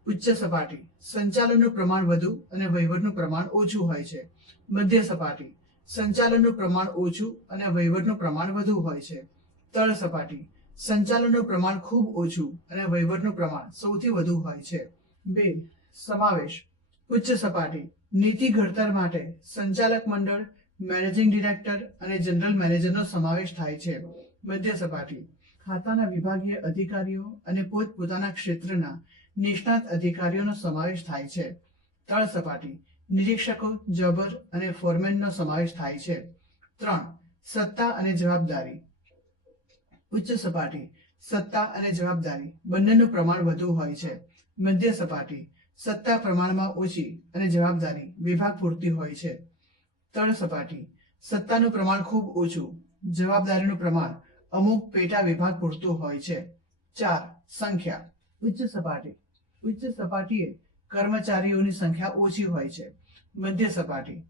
ઉચ્ચ સપાટી: સંચાલનનું પ્રમાણ વધુ અને વહીવટનું પ્રમાણ ઓછું હોય છે. મધ્ય સપાટી: સંચાલનનું પ્રમાણ ઓછું અને વહીવટનું પ્રમાણ વધુ હોય છે. તળ સપાટી: સંચાલનનું પ્રમાણ ખૂબ ઓછું અને વહીવટનું પ્રમાણ સૌથી વધુ હોય છે. 2. સમાવેશ: ઉચ્ચ સપાટી: નીતિ ઘડતર માટે સંચાલક મંડળ, મેનેજિંગ ડિરેક્ટર અને જનરલ મેનેજરનો સમાવેશ થાય છે. મધ્ય સપાટી: ખાતાના વિભાગીય અધિકારીઓ અને પોતપોતાના ક્ષેત્રના નિષ્ણાત અધિકારીઓનો સમાવેશ થાય છે. તળ સપાટી: નિરીક્ષકો, જોબર અને ફોરમેનનો સમાવેશ થાય છે. 3. સત્તા અને જવાબદારી. ઉચ્ચ સપાટી: સત્તા અને જવાબદારી બંનેનું પ્રમાણ વધુ હોય છે. મધ્ય સપાટી: સત્તા પ્રમાણમાં ઓછી અને જવાબદારી વિભાગ પૂરતી હોય છે. તળ સપાટી: સત્તાનું પ્રમાણ ખૂબ ઓછું, જવાબદારીનું પ્રમાણ અમુક પેટા વિભાગ પૂરતું હોય છે. 4. સંખ્યા. ઉચ્ચ સપાટી: ઉચ્ચ સપાટીએ કર્મચારીઓની સંખ્યા ઓછી હોય છે. મધ્ય સપાટી: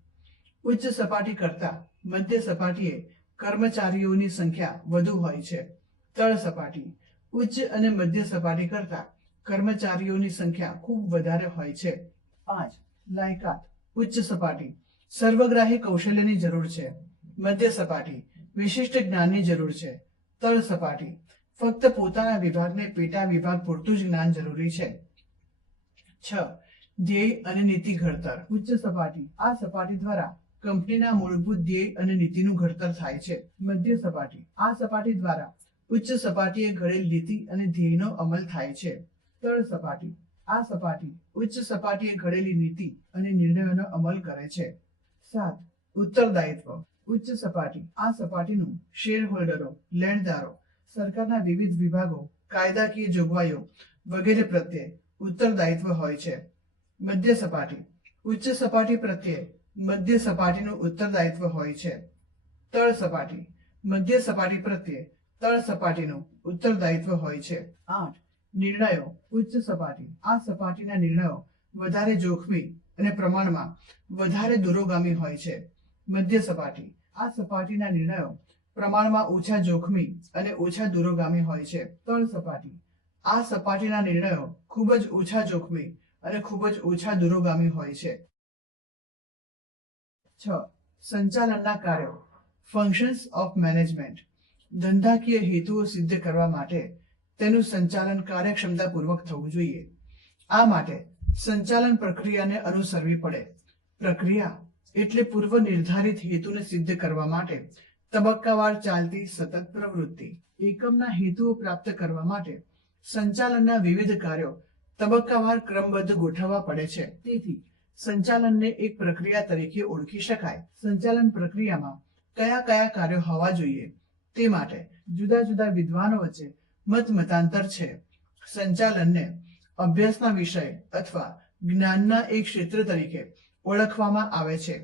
ઉચ્ચ સપાટી કરતા મધ્ય સપાટીએ કર્મચારીઓની સંખ્યા વધુ હોય છે. તળ સપાટી: ઉચ્ચ અને મધ્ય સપાટી કરતા કર્મચારીઓની સંખ્યા ખૂબ વધારે હોય છે. 5. લાયકાત. ઉચ્ચ સપાટી: સર્વગ્રાહી કૌશલ્યની જરૂર છે. મધ્ય સપાટી: વિશિષ્ટ જ્ઞાનની જરૂર છે. તળ સપાટી: ફક્ત પોતાના વિભાગને પેટા વિભાગ પૂરતું જ જ્ઞાન જરૂરી છે. 6. ધ્યેય અને નીતિ ઘડતર. ઉચ્ચ સપાટી: આ સપાટી દ્વારા કંપનીના મૂળભૂત ધ્યેય અને નીતિનું ઘડતર થાય છે. મધ્ય સપાટી: આ સપાટી દ્વારા ઉચ્ચ સપાટીએ ઘડેલ નીતિ અને ધ્યેયનો અમલ થાય છે. તળ સપાટી: આ સપાટી ઉચ્ચ સપાટીએ ઘડેલી નીતિ અને નિર્ણયોનો અમલ કરે છે. 7. ઉત્તરદાયિત્વ. ઉચ્ચ સપાટી: આ સપાટીનું શેર હોલ્ડરો, લેણદારો, સરકારના વિવિધ વિભાગો, કાયદાકીય જોગવાઈઓ વગેરે પ્રત્યે ઉત્તરદાયિત્વ હોય છે. મધ્ય સપાટી: ઉચ્ચ સપાટી પ્રત્યે મધ્ય સપાટીનું ઉત્તરદાયિત્વ હોય છે. તળ સપાટી: મધ્ય સપાટી પ્રત્યે તળ સપાટીનું ઉત્તરદાયિત્વ હોય છે. 8. નિર્ણયો. ઉચ્ચ સપાટી. આ સપાટીના નિર્ણયો વધારે જોખમી અને પ્રમાણમાં વધારે દૂરોગામી હોય છે. મધ્ય સપાટી. આ સપાટીના નિર્ણયો પ્રમાણમાં ઓછા જોખમી અને ઓછા દૂરોગામી હોય છે. તળ સપાટી. આ સપાટીના નિર્ણયો ખૂબ જ ઓછા જોખમી અને ખૂબ જ ઓછા દૂરોગામી હોય છે. 6. સંચાલનના કાર્યો. Functions of management. ધંધાકીય હેતુઓ સિદ્ધ કરવા માટે તેનું સંચાલન કાર્યક્ષમતાપૂર્વક થવું જોઈએ. આ માટે સંચાલન પ્રક્રિયાને અનુસરવી પડે. પ્રક્રિયા એટલે પૂર્વ નિર્ધારિત હેતુને સિદ્ધ કરવા માટે તબક્કાવાર ચાલતી સતત પ્રવૃત્તિ. એકમના હેતુઓ પ્રાપ્ત કરવા માટે સંચાલનના વિવિધ કાર્યો તબક્કાવાર ક્રમબદ્ધ ગોઠવવા પડે છે. તેથી સંચાલનને એક પ્રક્રિયા તરીકે ઓળખી શકાય. સંચાલન પ્રક્રિયામાં કયા કયા કાર્યો હોવા જોઈએ તે માટે જુદા જુદા વિદ્વાનો વચ્ચે મતાંતર છે. સંચાલનને અભ્યાસના વિષય અથવા જ્ઞાનના એક ક્ષેત્ર તરીકે ઓળખવામાં આવે છે,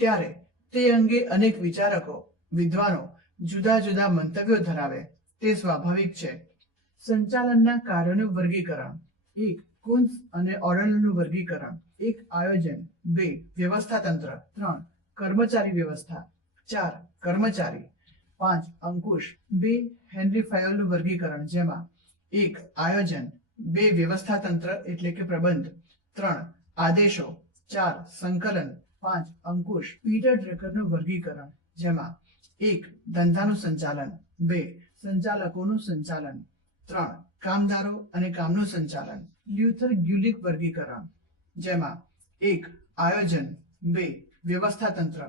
ત્યારે તે અંગે અનેક વિચારકો વિદ્વાનો જુદા જુદા મંતવ્યો ધરાવે તે સ્વાભાવિક છે. સંચાલનના કાર્યોનું વર્ગીકરણ. 1. કુન્સ અને ઓર્ડરનું વર્ગીકરણ. 1. આયોજન. 2. વ્યવસ્થા તંત્ર. 3. કર્મચારી વ્યવસ્થા. 4. કર્મચારી. 5. અંકુશ. 2. હેનરી ફાયોલનું વર્ગીકરણ, જેમાં 1. આયોજન, 2. વ્યવસ્થા તંત્ર એટલે કે પ્રબંધ, 3. આદેશો, 4. સંકલન, 5. અંકુશ. પીટર ડ્રેકરનું વર્ગીકરણ, જેમાં 1. ધંધાનું સંચાલન, 2. સંચાલકોનું સંચાલન, 3. કામદારો અને કામનું સંચાલન. લ્યુથર ગ્યુલિક વર્ગીકરણ, જેમાં 1. આયોજન, 2. વ્યવસ્થા તંત્ર,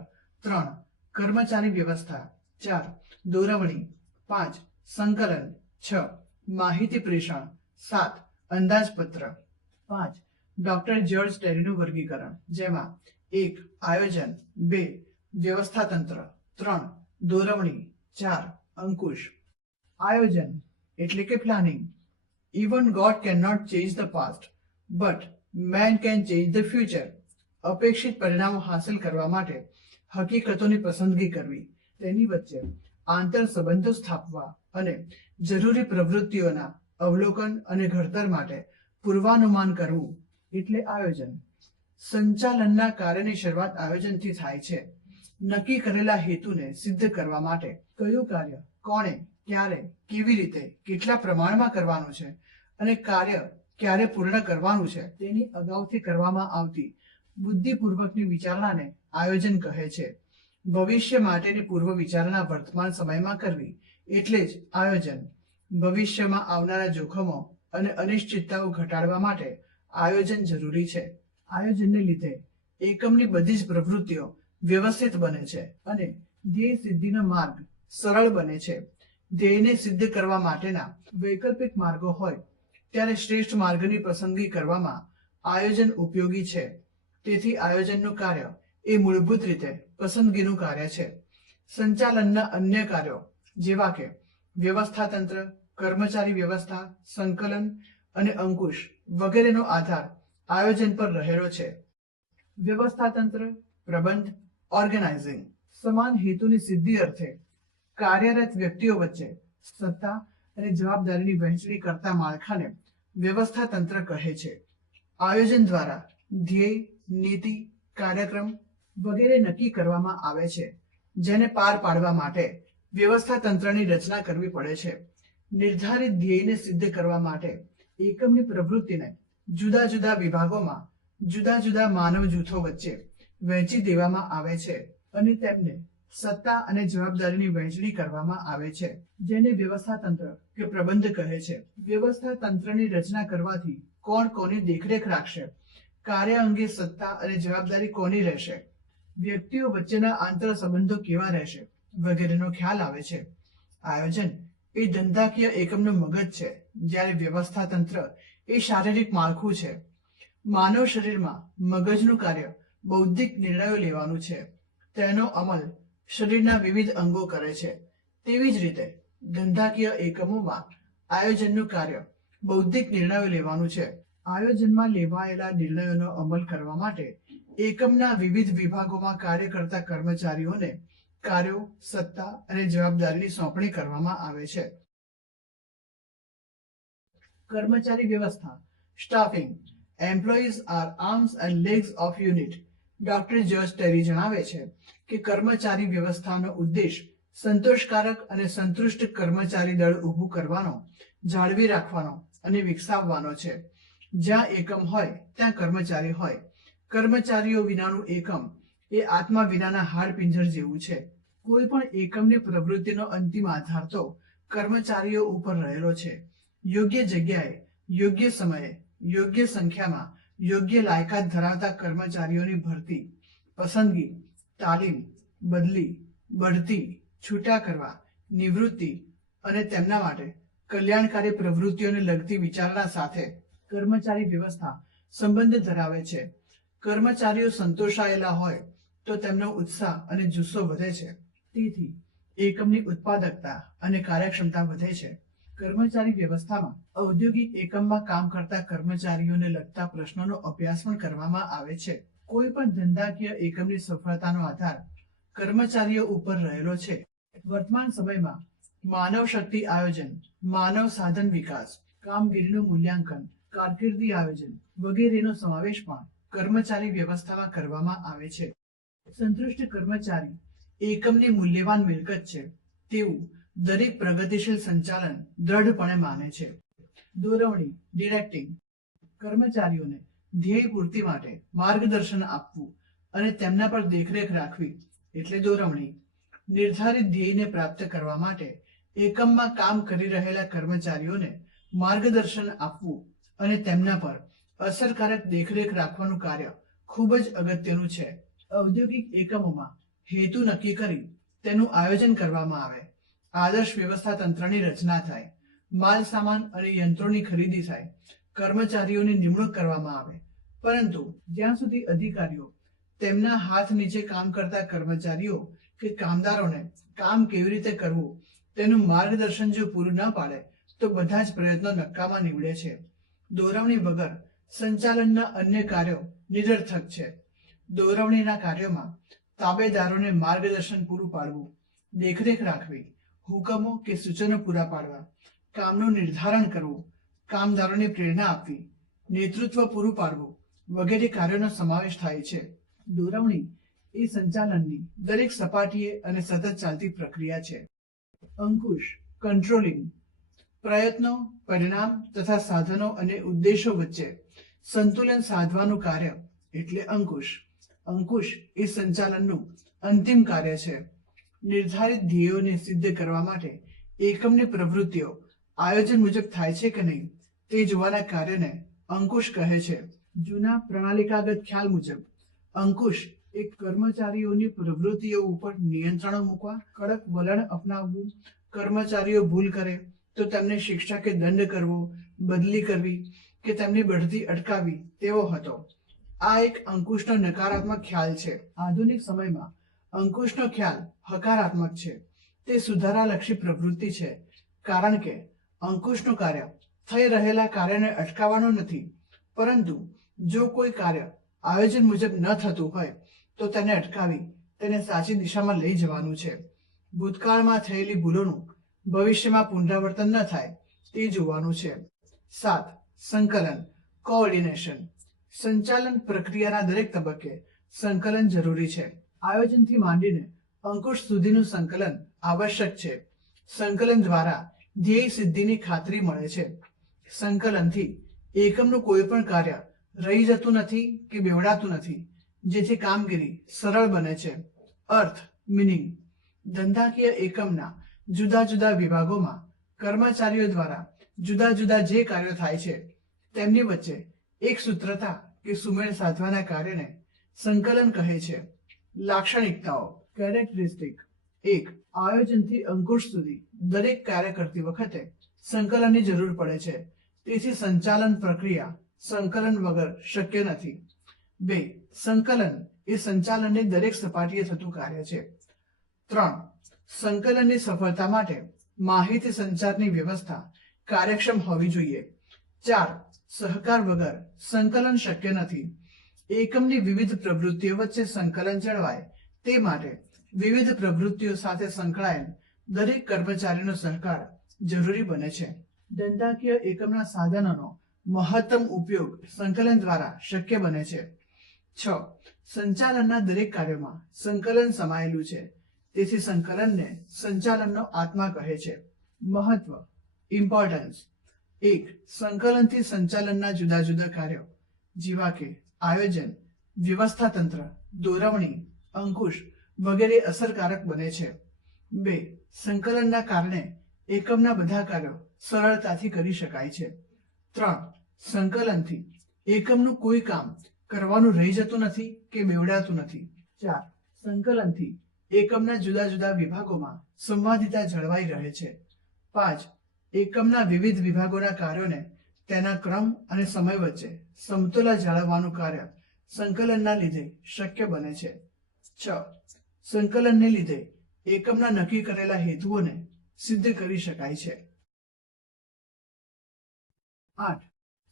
3. કર્મચારી વ્યવસ્થા, 4. દોરવણી, 5. સંકલન, 6. માહિતી પ્રેષણ, 7. અંદાજપત્ર. 5. ડોક્ટર જ્યોર્જ ટેરીનું વર્ગીકરણ, જેમાં 1. આયોજન, 2. વ્યવસ્થા તંત્ર, 3. દોરવણી, 4. અંકુશ. આયોજન એટલે કે planning. Even God cannot change the past, but man can change the future. અપેક્ષિત પરિણામો હાંસલ કરવા માટે હકીકતોની પસંદગી કરવી, તેની વચ્ચે આંતર સંબંધો સ્થાપવા અને જરૂરી પ્રવૃત્તિઓના અવલોકન અને ઘડતર માટે પૂર્વાનુમાન કરવું એટલે આયોજન. સંચાલનના કાર્યની શરૂઆત આયોજનથી થાય છે. નક્કી કરેલા હેતુને સિદ્ધ કરવા માટે કયું કાર્ય કોણે, ક્યારે, કેવી રીતે, કેટલા પ્રમાણમાં કરવાનું છે અને કાર્ય ક્યારે પૂર્ણ કરવાનું છે તેની અગાઉથી કરવામાં આવતી બુદ્ધિપૂર્વકની વિચારણાને આયોજન કહે છે. ભવિષ્ય માટેની પૂર્વ વિચારણા વર્તમાન સમયમાં કરવી એટલે જ આયોજન. ભવિષ્યમાં આવનારા જોખમો અને અનિશ્ચિતતાઓ ઘટાડવા માટે આયોજન જરૂરી છે. આયોજનને લીધે એકમની બધી જ પ્રવૃત્તિઓ વ્યવસ્થિત બને છે અને ધ્યેય સિદ્ધિનો માર્ગ સરળ બને છે. ધ્યેયને સિદ્ધ કરવા માટેના વૈકલ્પિક માર્ગો હોય ત્યારે શ્રેષ્ઠ માર્ગની પસંદગી કરવામાં આયોજન ઉપયોગી છે. તેથી આયોજનનું કાર્ય એ મૂળભૂત રીતે પસંદગીનું કાર્ય છે. સંચાલનના અન્ય કાર્યો જેવા કે વ્યવસ્થા તંત્ર, કર્મચારી વ્યવસ્થા, સંકલન અને અંકુશ વગેરેનો આધાર આયોજન પર રહેલો છે. વ્યવસ્થા તંત્ર, પ્રબંધ, ઓર્ગેનાઇઝિંગ. સમાન હેતુની સિદ્ધિ અર્થે કાર્યરત વ્યક્તિઓ વચ્ચે સત્તા અને જવાબદારીની વહેંચણી કરતા માળખાને વ્યવસ્થા તંત્ર કહે છે. આયોજન દ્વારા ધ્યેય, નીતિ, કાર્યક્રમ વગેરે નક્કી કરવામાં આવે છે, જેને પાર પાડવા માટે વ્યવસ્થા તંત્રની રચના કરવી પડે છે. નિર્ધારિત ધ્યેયને સિદ્ધ કરવા માટે એકમની પ્રવૃત્તિને જુદા જુદા વિભાગોમાં જુદા જુદા માનવ જૂથો વચ્ચે વહેંચી દેવામાં આવે છે અને તેમને સત્તા અને જવાબદારીની વહેંચણી કરવામાં આવે છે, જેને વ્યવસ્થા તંત્ર કે પ્રબંધ કહે છે. વ્યવસ્થા તંત્રની રચના કરવાથી કોણ કોની દેખરેખ રાખશે, કાર્ય અંગે સત્તા અને જવાબદારી કોની રહેશે, વ્યક્તિઓ વચ્ચેના આંતર સંબંધો કેવા રહેશે વગેરેનો ખ્યાલ આવે છે. આયોજન એ ધંધાકીય એકમનું મગજ છે, જ્યારે વ્યવસ્થા તંત્ર એ શારીરિક માળખું છે. માનવ શરીરમાં મગજનું કાર્ય બૌદ્ધિક નિર્ણયો લેવાનું છે. તેનો અમલ શરીરના વિવિધ અંગો કરે છે. તેવી જ રીતે ધંધાકીય એકમોમાં આયોજનનું કાર્ય બૌદ્ધિક નિર્ણયો લેવાનું છે. આયોજનમાં લેવાયેલા નિર્ણયોનો અમલ કરવા માટે એકમના વિવિધ વિભાગોમાં કાર્ય કરતા કર્મચારીઓને કાર્યો, સત્તા અને જવાબદારીની સોંપણી કરવામાં આવે છે. કર્મચારી વ્યવસ્થા staffing. Employees are arms and legs of unit. Doctor George Terry જણાવે છે કે કર્મચારી વ્યવસ્થાનો ઉદ્દેશ સંતોષકારક અને સંતુષ્ટ કર્મચારી દળ ઊભું કરવાનો, જાળવી રાખવાનો અને વિકસાવવાનો છે. જ્યાં એકમ હોય ત્યાં કર્મચારી હોય. કર્મચારીઓ વિનાનું એકમ એ આત્મા વિનાના હાડપિંજર જેવું છે. કોઈ પણ એકમની પ્રવૃત્તિનો અંતિમ આધાર તો કર્મચારીઓ ઉપર રહેલો છે. યોગ્ય જગ્યાએ, યોગ્ય સમયે, યોગ્ય સંખ્યામાં યોગ્ય લાયકાત ધરાવતા કર્મચારીઓની ભરતી, પસંદગી, તાલીમ, બદલી, બઢતી, છૂટા કરવા, નિવૃત્તિ અને તેમના માટે કલ્યાણકારી પ્રવૃત્તિઓને લગતી વિચારણા સાથે કર્મચારી વ્યવસ્થા સંબંધ ધરાવે છે. કર્મચારીઓ સંતોષાયેલા હોય તો તેમનો ઉત્સાહ અને જુસ્સો વધે છે. તેથી એકમની ઉત્પાદકતા અને કાર્યક્ષમતા વધે છે. કર્મચારી વ્યવસ્થામાં ઔદ્યોગિક એકમમાં કામ કરતા કર્મચારીઓને લગતા પ્રશ્નોનો અભ્યાસ પણ કરવામાં આવે છે. કોઈ પણ ધંધાકીય એકમની સફળતાનો આધાર કર્મચારીઓ ઉપર રહેલો છે. વર્તમાન સમયમાં માનવ શક્તિ આયોજન, માનવ સાધન વિકાસ, કામગીરીનું મૂલ્યાંકન, કારકિર્દી આયોજન વગેરેનો સમાવેશ પણ કર્મચારી વ્યવસ્થામાં કરવામાં આવે છે. સંતુષ્ટ કર્મચારી એકમની મૂલ્યવાન મિલકત છે તેવું દરેક પ્રગતિશીલ સંચાલન દ્રઢપણે માને છે. દોરવણી ડિરેક્ટિંગ. કર્મચારીઓને ધ્યેય પૂર્તિ માટે માર્ગદર્શન આપવું અને તેમના પર દેખરેખ રાખવી એટલે દોરવણી. નિર્ધારિત ધ્યેયને પ્રાપ્ત કરવા માટે એકમમાં કામ કરી રહેલા કર્મચારીઓને માર્ગદર્શન આપવું અને તેમના પર અસરકારક દેખરેખ રાખવાનું કાર્ય ખૂબ જ અગત્યનું છે. ઔદ્યોગિક એકમોમાં હેતુ નક્કી કરી તેનું આયોજન કરવામાં આવે. આદર્શ વ્યવસ્થા તંત્રની રચના થાય. માલ સામાન અને યંત્રોની ખરીદી થાય. કર્મચારીઓની નિમણૂક કરવામાં આવે. પરંતુ જ્યાં સુધી અધિકારીઓ તેમના હાથ નીચે કામ કરતા કર્મચારીઓ કે કામદારોને કામ કેવી રીતે કરવું તેનું માર્ગદર્શન જો પૂરું ન પાડે તો બધા જ પ્રયત્નો નકામા નીવડે છે. દોરવણી વગર સંચાલનના અન્ય કાર્યો નિરર્થક છે. દોરવણીના કાર્યોમાં તાબેદારોને માર્ગદર્શન પૂરું પાડવું, દેખરેખ રાખવી, હુકમો કે સૂચનો પૂરા પાડવા, કામનું નિર્ધારણ કરવું, કામદારોને પ્રેરણા આપવી, નેતૃત્વ પૂરું પાડવું વગેરે કાર્યોનો સમાવેશ થાય છે. દોરવણી એ સંચાલનની દરેક સપાટીએ અને સતત ચાલતી પ્રક્રિયા છે. અંકુશ કંટ્રોલિંગ. પ્રયત્નો, પરિણામ તથા સાધનો અને ઉદ્દેશો વચ્ચે સંતુલન સાધવાનું કાર્ય એટલે અંકુશ. અંકુશ એ સંચાલનનું અંતિમ કાર્ય છે. નિર્ધારિત ધ્યેયોને સિદ્ધ કરવા માટે એકમની પ્રવૃત્તિઓ આયોજન મુજબ થાય છે કે નહીં તે જોવાના કાર્યને અંકુશ કહે છે. જૂના પ્રણાલિકાગત ખ્યાલ મુજબ અંકુશ એ કર્મચારીઓની પ્રવૃત્તિઓ ઉપર નિયંત્રણો મૂકવા, કડક વલણ અપનાવવું, કર્મચારીઓ ભૂલ કરે તો તેમને શિક્ષા કે દંડ કરવો, બદલી કરવી કે તેમની બઢતી અટકાવવી તેવો હતો. આ એક અંકુશનો નકારાત્મક ખ્યાલ છે. આધુનિક સમયમાં અંકુશનો ખ્યાલ હકારાત્મક છે. તે સુધારાલક્ષી પ્રવૃત્તિ છે કારણ કે અંકુશનું કાર્ય થઈ રહેલા કાર્યને અટકાવવાનું નથી, પરંતુ જો કોઈ કાર્ય આયોજન મુજબ ન થતું હોય તો તેને અટકાવી તેને સાચી દિશામાં લઈ જવાનું છે. ભૂતકાળમાં થયેલી ભૂલોનું ભવિષ્યમાં પુનરાવર્તન ન થાય તે જોવાનું છે. 7. સંકલન કોઓર્ડિનેશન. સંચાલન પ્રક્રિયાના દરેક તબક્કે સંકલન જરૂરી છે. આયોજનથી માંડીને અંકુશ સુધીનું સંકલન આવશ્યક છે. સંકલન દ્વારા ધ્યેય સિદ્ધિની ખાતરી મળે છે. સંકલનથી એકમનું કોઈ પણ કાર્ય રહી જતું નથી કે બેવડાતું નથી, જેથી કામગીરી સરળ બને છે. અર્થ મિનિંગ. ધંધાકીય એકમના જુદા જુદા વિભાગોમાં કર્મચારીઓ દ્વારા જુદા જુદા જે કાર્યો થાય છે તેમની વચ્ચે એક સૂત્રતા કે સુમેળ સાધવાના કાર્યને સંકલન કહે છે. લાક્ષણિકતાઓ કેરેક્ટરિસ્ટિક. 1. આયોજનથી અંકુશ સુધી દરેક કાર્ય કરતી વખતે સંકલનની જરૂર પડે છે. તેથી સંચાલન પ્રક્રિયા સંકલન વગર શક્ય નથી. 2. સંકલન એ સંચાલનની દરેક સપાટીએ થતું કાર્ય છે. 3. સંકલનની સફળતા માટે માહિતી સંચારની વ્યવસ્થા કાર્યક્ષમ હોવી જોઈએ. 4. સહકાર વગર સંકલન શક્ય નથી. એકમની વિવિધ પ્રવૃત્તિઓ વચ્ચે સંકલન જળવાય તે માટે વિવિધ પ્રવૃત્તિઓ સાથે સંકળાયેલ દરેક કર્મચારીનો સહકાર જરૂરી બને છે. ધંધાકીય એકમના સાધનોનો મહત્તમ ઉપયોગ સંકલન દ્વારા શક્ય બને છે. 6. સંચાલનના દરેક કાર્યોમાં સંકલન સમાયેલું છે, તેથી સંકલનને સંચાલનનો આત્મા કહે છે. મહત્વ ઇમ્પોર્ટન્સ 1. સંકલનથી સંચાલનના જુદા જુદા કાર્યો જેવા કે આયોજન, વ્યવસ્થાતંત્ર, દોરવણી, અંકુશ વગેરે અસરકારક બને છે. 2. સંકલનના કારણે એકમના બધા કાર્યો સરળતાથી કરી શકાય છે. 3. સંકલનથી એકમનું કોઈ કામ કરવાનું રહી જતું નથી કે બેવડાતું નથી. 4. સંકલનથી એકમના જુદા જુદા વિભાગોમાં સંવાદિતા જળવાઈ રહે છે. 5. એકમના વિવિધ વિભાગોના કાર્યોને તેના ક્રમ અને સમય વચ્ચે સમતોલા જાળવવાનું કાર્ય સંકલનના લીધે શક્ય બને છે. 6. સંકલનને લીધે એકમના નક્કી કરેલા હેતુઓને સિદ્ધ કરી શકાય છે. 8.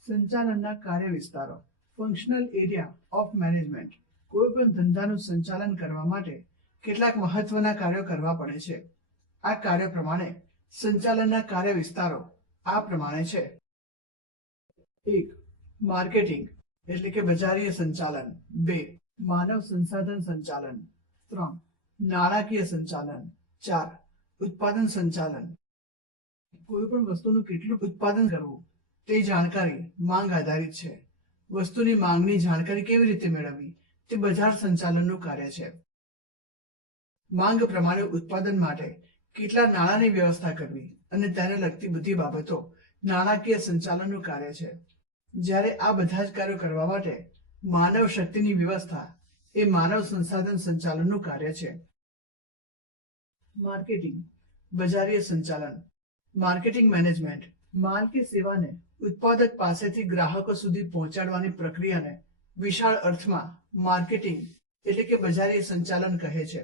સંચાલનના કાર્ય વિસ્તારો ફંક્શનલ એરિયા ઓફ મેનેજમેન્ટ. કોઈ પણ ધંધાનું સંચાલન કરવા માટે કેટલાક મહત્વના કાર્યો કરવા પડે છે. આ કાર્ય પ્રમાણે સંચાલનના કાર્ય વિસ્તારો આ પ્રમાણે છે. 1. માર્કેટિંગ એટલે કે બજારીય સંચાલન. 2. માનવ સંસાધન સંચાલન. 3. નાણાકીય સંચાલન. 4. ઉત્પાદન સંચાલન. કોઈ પણ વસ્તુનું કેટલું ઉત્પાદન કરવું તે જાણકારી માંગ આધારિત છે. વસ્તુની માંગની જાણકારી કેવી રીતે મેળવવી તે બજાર સંચાલનનું કાર્ય છે. માંગ પ્રમાણે ઉત્પાદન માટે કેટલા નાણાંની વ્યવસ્થા કરવી અને તેને લગતી બધી બાબતો નાણાકીય સંચાલનનું કાર્ય છે. જ્યારે આ બધા જ કાર્યો કરવા માટે માનવ શક્તિની વ્યવસ્થા એ માનવ સંસાધન સંચાલનનું કાર્ય છે. માર્કેટિંગ બજારીય સંચાલન. માર્કેટિંગ મેનેજમેન્ટ માલ કે સેવાને ઉત્પાદક પાસેથી ગ્રાહકો સુધી પહોંચાડવાની પ્રક્રિયાને વિશાળ અર્થમાં માર્કેટિંગ એટલે કે બજારીય સંચાલન કહે છે.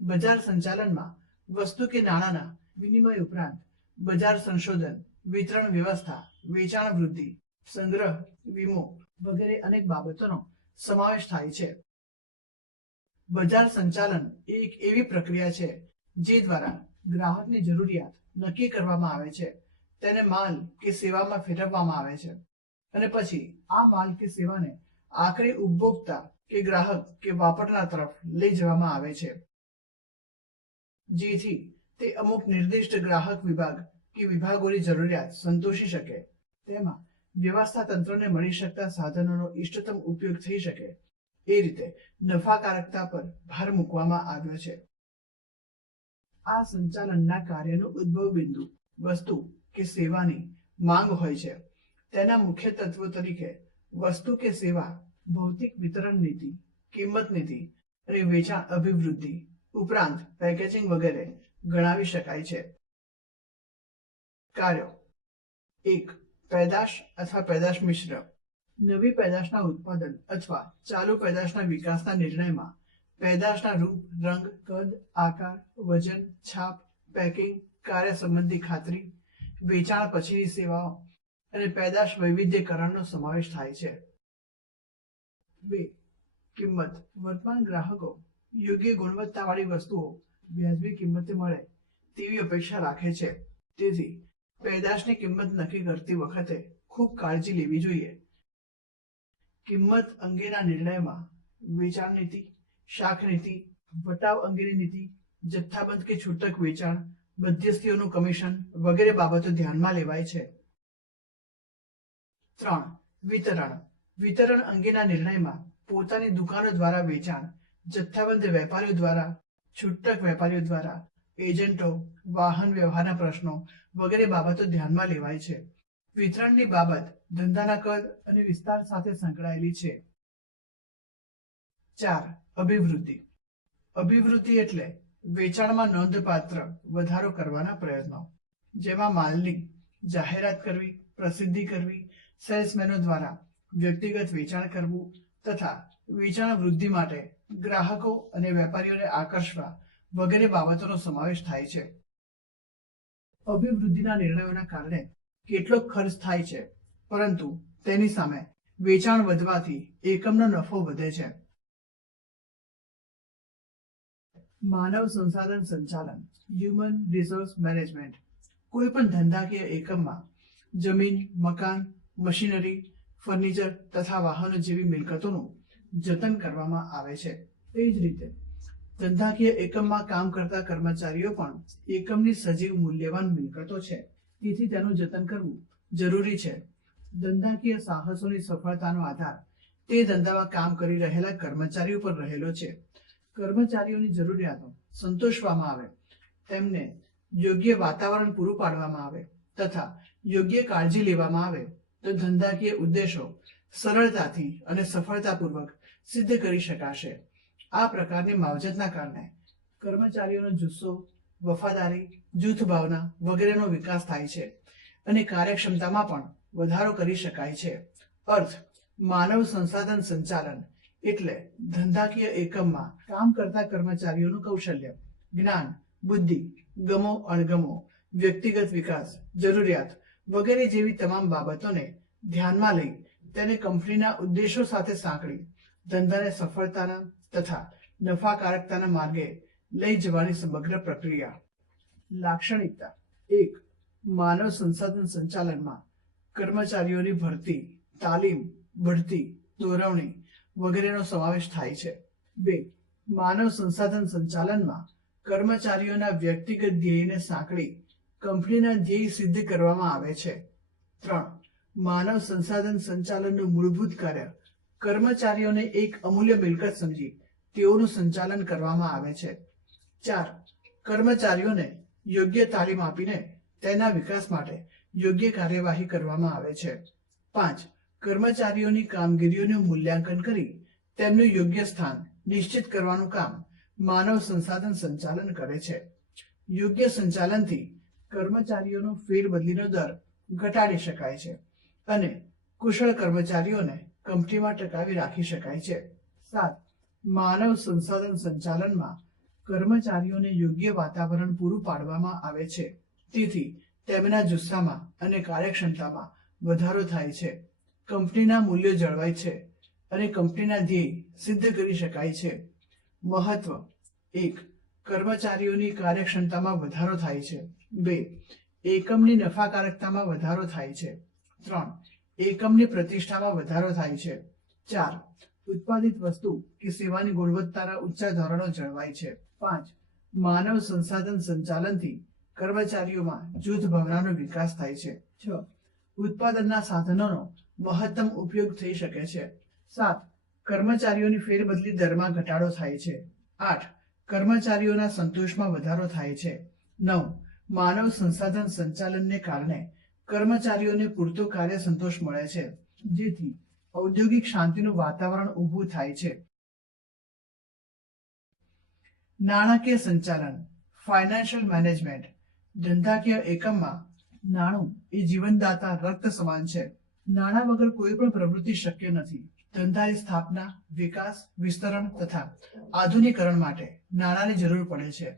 બજાર સંચાલનમાં વસ્તુ કે નાણાંના વિનિમય ઉપરાંત બજાર સંશોધન, વિતરણ વ્યવસ્થા, વેચાણ વૃદ્ધિ, સંગ્રહ, વીમો વગેરે અનેક બાબતોનો સમાવેશ થાય છે. બજાર સંચાલન એ એક એવી પ્રક્રિયા છે જે દ્વારા ગ્રાહકની જરૂરિયાત નક્કી કરવામાં આવે છે, તેને માલ કે સેવામાં ફેરવવામાં આવે છે અને પછી આ માલ કે સેવાને આખરે ઉપભોક્તા કે ગ્રાહક કે વાપરનાર તરફ લઈ જવામાં આવે છે, જેથી તે અમુક નિર્દિષ્ટ ગ્રાહક વિભાગ કે વિભાગોની જરૂરિયાત સંતોષી શકે. તેમાં વ્યવસ્થા તંત્રને મળી શકતા સાધનોનો ઇષ્ટતમ ઉપયોગ થઈ શકે એ રીતે નફાકારકતા પર ભાર મૂકવામાં આવ્યો છે. આ સંચાલનના કાર્યનું ઉદ્ભવ બિંદુ વસ્તુ કે સેવાની માંગ હોય છે. તેના મુખ્ય તત્વો તરીકે વસ્તુ કે સેવા ભૌતિક વિતરણ નીતિ, કિંમત નીતિ અને વેચાણ અભિવૃદ્ધિ ઉપરાંત પેકેજિંગ વગેરે ગણાવી શકાય છે. કાર્યો 1. પેદાશ અથવા પેદાશ મિશ્ર. નવી પેદાશના ઉત્પાદન અથવા ચાલુ પેદાશના વિકાસના નિર્ણયમાં પેદાશના રૂપ, રંગ, કદ, આકાર, વજન, છાપ, પેકિંગ, કાર્ય સંબંધી ખાતરી, વેચાણ પછીની સેવાઓ અને પેદાશ વૈવિધ્યકરણનો સમાવેશ થાય છે. 2. કિંમત. વર્તમાન ગ્રાહકો યોગ્ય ગુણવત્તાવાળી વસ્તુઓ વ્યાજબી કિંમતે મળે તેવી અપેક્ષા રાખે છે, તેથી પેદાશની કિંમત નક્કી કરતી વખતે ખૂબ કાળજી લેવી જોઈએ. કિંમત અંગેના નિર્ણયમાં વેચાણ નીતિ, શાખ નીતિ, વટાવ અંગેની નીતિ, જથ્થાબંધ કે છૂટક વેચાણ, મધ્યસ્થીઓનું કમિશન વગેરે બાબતો ધ્યાનમાં લેવાય છે. 3. વિતરણ. વિતરણ અંગેના નિર્ણયમાં પોતાની દુકાનો દ્વારા વેચાણ, જથ્થાબંધ વેપારીઓ દ્વારા, છૂટક વેપારીઓ દ્વારા, એજન્ટો, વાહન વ્યવહારના પ્રશ્નો વગેરે બાબતો ધ્યાનમાં લેવાય છે. વિતરણની બાબત ધંધાના કદ અને વિસ્તાર સાથે સંકળાયેલી છે. 4. અભિવૃદ્ધિ. અભિવૃદ્ધિ એટલે વેચાણમાં નોંધપાત્ર વધારો કરવાના પ્રયત્નો, જેમાં માલની જાહેરાત કરવી, પ્રસિદ્ધિ કરવી, સેલ્સમેનો દ્વારા વ્યક્તિગત વેચાણ કરવું તથા વેચાણ વૃદ્ધિ માટે ગ્રાહકો અને વેપારીઓને આકર્ષવા વગેરે બાબતોનો સમાવેશ થાય છે. અભિવૃદ્ધિના નિર્ણયોના કારણે કેટલોક ખર્ચ થાય છે, પરંતુ તેની સામે વેચાણ વધવાથી એકમનો નફો વધે છે. માનવ સંસાધન સંચાલન હ્યુમન રિસોર્સ મેનેજમેન્ટ કોઈ પણ ધંધાકીય એકમમાં જમીન, મકાન, મશીનરી, ફર્નિચર તથા વાહનો જેવી મિલકતોનું જતન કરવામાં આવે છે. તે જ રીતે ધંધાકીય એકમમાં કામ કરતા કર્મચારીઓ પણ એકમની સજીવ મૂલ્યવાન મિલકતો છે, તેથી તેનું જતન કરવું જરૂરી છે. ધંધાકીય સાહસોની સફળતાનો આધાર તે ધંધામાં કામ કરી રહેલા કર્મચારીઓ પર રહેલો છે. કર્મચારીઓની જરૂરિયાતો સંતોષવામાં આવે, તેમને યોગ્ય વાતાવરણ પૂરું પાડવામાં આવે તથા યોગ્ય કાળજી લેવામાં આવે તો ધંધાકીય ઉદ્દેશો સરળતાથી અને સફળતાપૂર્વક સિદ્ધ કરી શકાશે. આ પ્રકારની માવજતના કારણે કર્મચારીઓનો જુસ્સો, વફાદારી, જૂથ ભાવના વગેરેનો વિકાસ થાય છે અને કાર્યક્ષમતામાં પણ વધારો કરી શકાય છે. અર્થ: માનવ સંસાધન સંચાલન એટલે ધંધાકીય એકમમાં કામ કરતા કર્મચારીઓનું કૌશલ્ય, જ્ઞાન, બુદ્ધિ, ગમો અણગમો, વ્યક્તિગત વિકાસ, જરૂરિયાત વગેરે જેવી તમામ બાબતોને ધ્યાનમાં લઈ તેને કંપનીના ઉદ્દેશો સાથે સાંકળી ધંધાને સફળતાના તથા નફાકારકતાના માર્ગે લઈ જવાની સમગ્ર પ્રક્રિયા. લાક્ષણિકતા 1. માનવ સંસાધન સંચાલનમાં કર્મચારીઓની ભરતી, તાલીમ, બઢતી, દોરવણી વગેરેનો સમાવેશ થાય છે. 2. માનવ સંસાધન સંચાલનમાં કર્મચારીઓના વ્યક્તિગત ધ્યેયને સાંકળી કંપનીના ધ્યેય સિદ્ધ કરવામાં આવે છે. 3. માનવ સંસાધન સંચાલનનું મૂળભૂત કાર્ય કર્મચારીઓને એક અમૂલ્ય મિલકત સમજી તેઓનું સંચાલન કરવામાં આવે છે. 4. કર્મચારીઓને યોગ્ય તાલીમ આપીને તેના વિકાસ માટે યોગ્ય કાર્યવાહી કરવામાં આવે છે. 5. કર્મચારીઓની કામગીરીઓનું મૂલ્યાંકન કરી તેમનું યોગ્ય સ્થાન નિશ્ચિત કરવાનું કામ માનવ સંસાધન સંચાલન કરે છે. યોગ્ય સંચાલનથી કર્મચારીઓનો ફેરબદલીનો દર ઘટાડી શકાય છે અને કુશળ કર્મચારીઓને કંપનીમાં ટકાવી રાખી શકાય છે. 7. માનવ સંસાધન સંચાલનમાં કર્મચારીઓને યોગ્ય વાતાવરણ પૂરું પાડવામાં આવે છે, તેથી તેમના જુસ્સામાં અને કાર્યક્ષમતામાં વધારો થાય છે, કંપનીના મૂલ્યો જળવાય છે અને કંપનીના ધ્યેય સિદ્ધ કરી શકાય છે. મહત્વ: 1. કર્મચારીઓની કાર્યક્ષમતામાં વધારો થાય છે. 2. એકમની નફાકારકતામાં વધારો થાય છે. 3. એકમની પ્રતિષ્ઠામાં વધારો થાય છે. 4. ઉત્પાદિત વસ્તુ કે સેવાની ગુણવત્તાના ઊંચા ધોરણો જળવાય છે. 5. માનવ સંસાધન સંચાલનથી કર્મચારીઓમાં જૂથ ભાવનાનો વિકાસ થાય છે. 6. ઉત્પાદનના સાધનોનો મહત્તમ ઉપયોગ થઈ શકે છે. 7. કર્મચારીઓની ફેરબદલી દરમાં ઘટાડો થાય છે. 8. કર્મચારીઓના સંતોષમાં વધારો થાય છે. 9. માનવ સંસાધન સંચાલનને કારણે કર્મચારીઓને પૂરતો કાર્ય સંતોષ મળે છે, જેથી ઔદ્યોગિક શાંતિનું વાતાવરણ ઊભું થાય છે. નાણાકીય સંચાલન ફાઇનાન્શિયલ મેનેજમેન્ટ ધંધાકીય એકમમાં નાણું એ જીવનદાતા રક્ત સમાન છે. નાણાં વગર કોઈ પણ પ્રવૃત્તિ શક્ય નથી. ધંધાની સ્થાપના, વિકાસ, વિસ્તરણ તથા આધુનિકરણ માટે નાણાંની જરૂર પડે છે.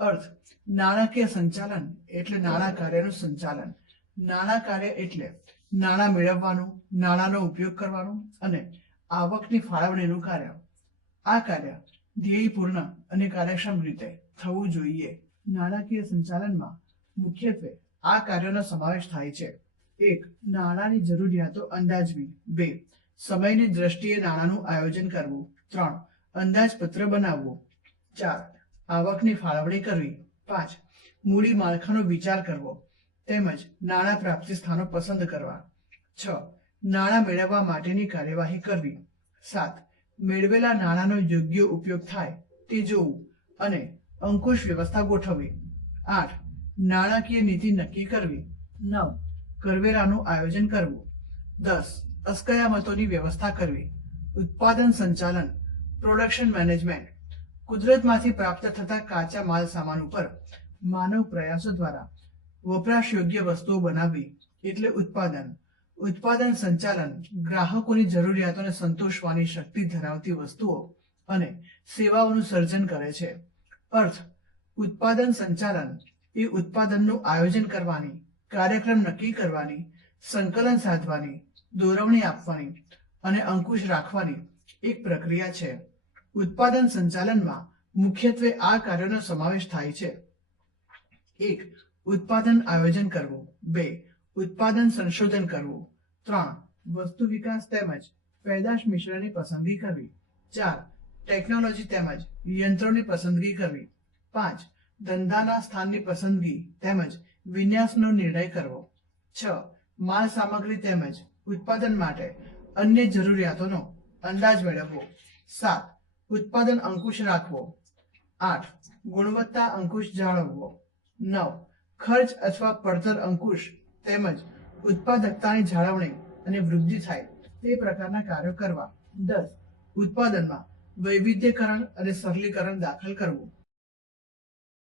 અર્થ: નાણાકીય સંચાલન એટલે નાણાં કાર્યનું સંચાલન. નાણાં કાર્ય એટલે નાણાં મેળવવાનું, નાણાંનો ઉપયોગ કરવાનું અને આવકની ફાળવણીનું કાર્ય. આ કાર્ય ધ્યેયપૂર્ણ અને કાર્યક્ષમ રીતે થવું જોઈએ. નાણાકીય સંચાલનમાં મુખ્યત્વે આ કાર્યોનો સમાવેશ થાય છે. 1. નાણાંની જરૂરિયાતો અંદાજવી. 2. સમયની દ્રષ્ટિએ નાણાંનું આયોજન કરવું. 3. અંદાજપત્ર બનાવવું. 4. આવકની ફાળવણી કરવી. 5. મૂડી માળખાનો વિચાર કરવો તેમજ નાણાં પ્રાપ્તિ સ્થાનો પસંદ કરવા. 6. નાણાં મેળવવા માટેની કાર્યવાહી કરવી. 7. મેળવેલા નાણાંનો યોગ્ય ઉપયોગ થાય તે જોવું અને અંકુશ વ્યવસ્થા ગોઠવવી. 8. નાણાકીય નીતિ નક્કી કરવી. 9. કરવેરાનું આયોજન કરવું. 10. અસ્કયામતોની વ્યવસ્થા કરવી. ઉત્પાદન સંચાલન પ્રોડક્શન મેનેજમેન્ટ કુદરતમાંથી પ્રાપ્ત થતા કાચા માલ સામાન ઉપર માનવ પ્રયાસો દ્વારા વપરાશ યોગ્ય વસ્તુઓ બનાવવી એટલે ઉત્પાદન. ઉત્પાદન સંચાલન ગ્રાહકોની જરૂરિયાતોને સંતોષવાની શક્તિ ધરાવતી વસ્તુઓ અને સેવાઓનું સર્જન કરે છે. અર્થ: ઉત્પાદન સંચાલન એ ઉત્પાદનનું આયોજન કરવાની, કાર્યક્રમ નક્કી કરવાની, સંકલન સાધવાની, દોરવણી આપવાની અને અંકુશ રાખવાની એક પ્રક્રિયા છે. ઉત્પાદન સંચાલનમાં મુખ્યત્વે આ કાર્યોનો સમાવેશ થાય છે: 1. ઉત્પાદન આયોજન કરવું. 2. ઉત્પાદન સંશોધન કરવું. 3. વસ્તુ વિકાસ તેમજ પેદાશ મિશ્રની પસંદગી કરવી. 4. ટેકનોલોજી તેમજ યંત્રોની પસંદગી કરવી. 5. ધંધાના સ્થાનની પસંદગી તેમજ વિન્યાસનો નિર્ણય કરવો. 6. માલ સામગ્રી તેમજ ઉત્પાદન માટે અન્ય જરૂરિયાતોનો અંદાજ મેળવવો. 7. ઉત્પાદન અંકુશ રાખવો. 8. ગુણવત્તા અંકુશ જાળવવો. 9. ખર્ચ અથવા પડતર અંકુશ તેમજ ઉત્પાદકતાની જાળવણી અને વૃદ્ધિ થાય તે પ્રકારના કાર્યો કરવા. 10. ઉત્પાદનમાં વૈવિધ્યકરણ અને સરળીકરણ દાખલ કરવું.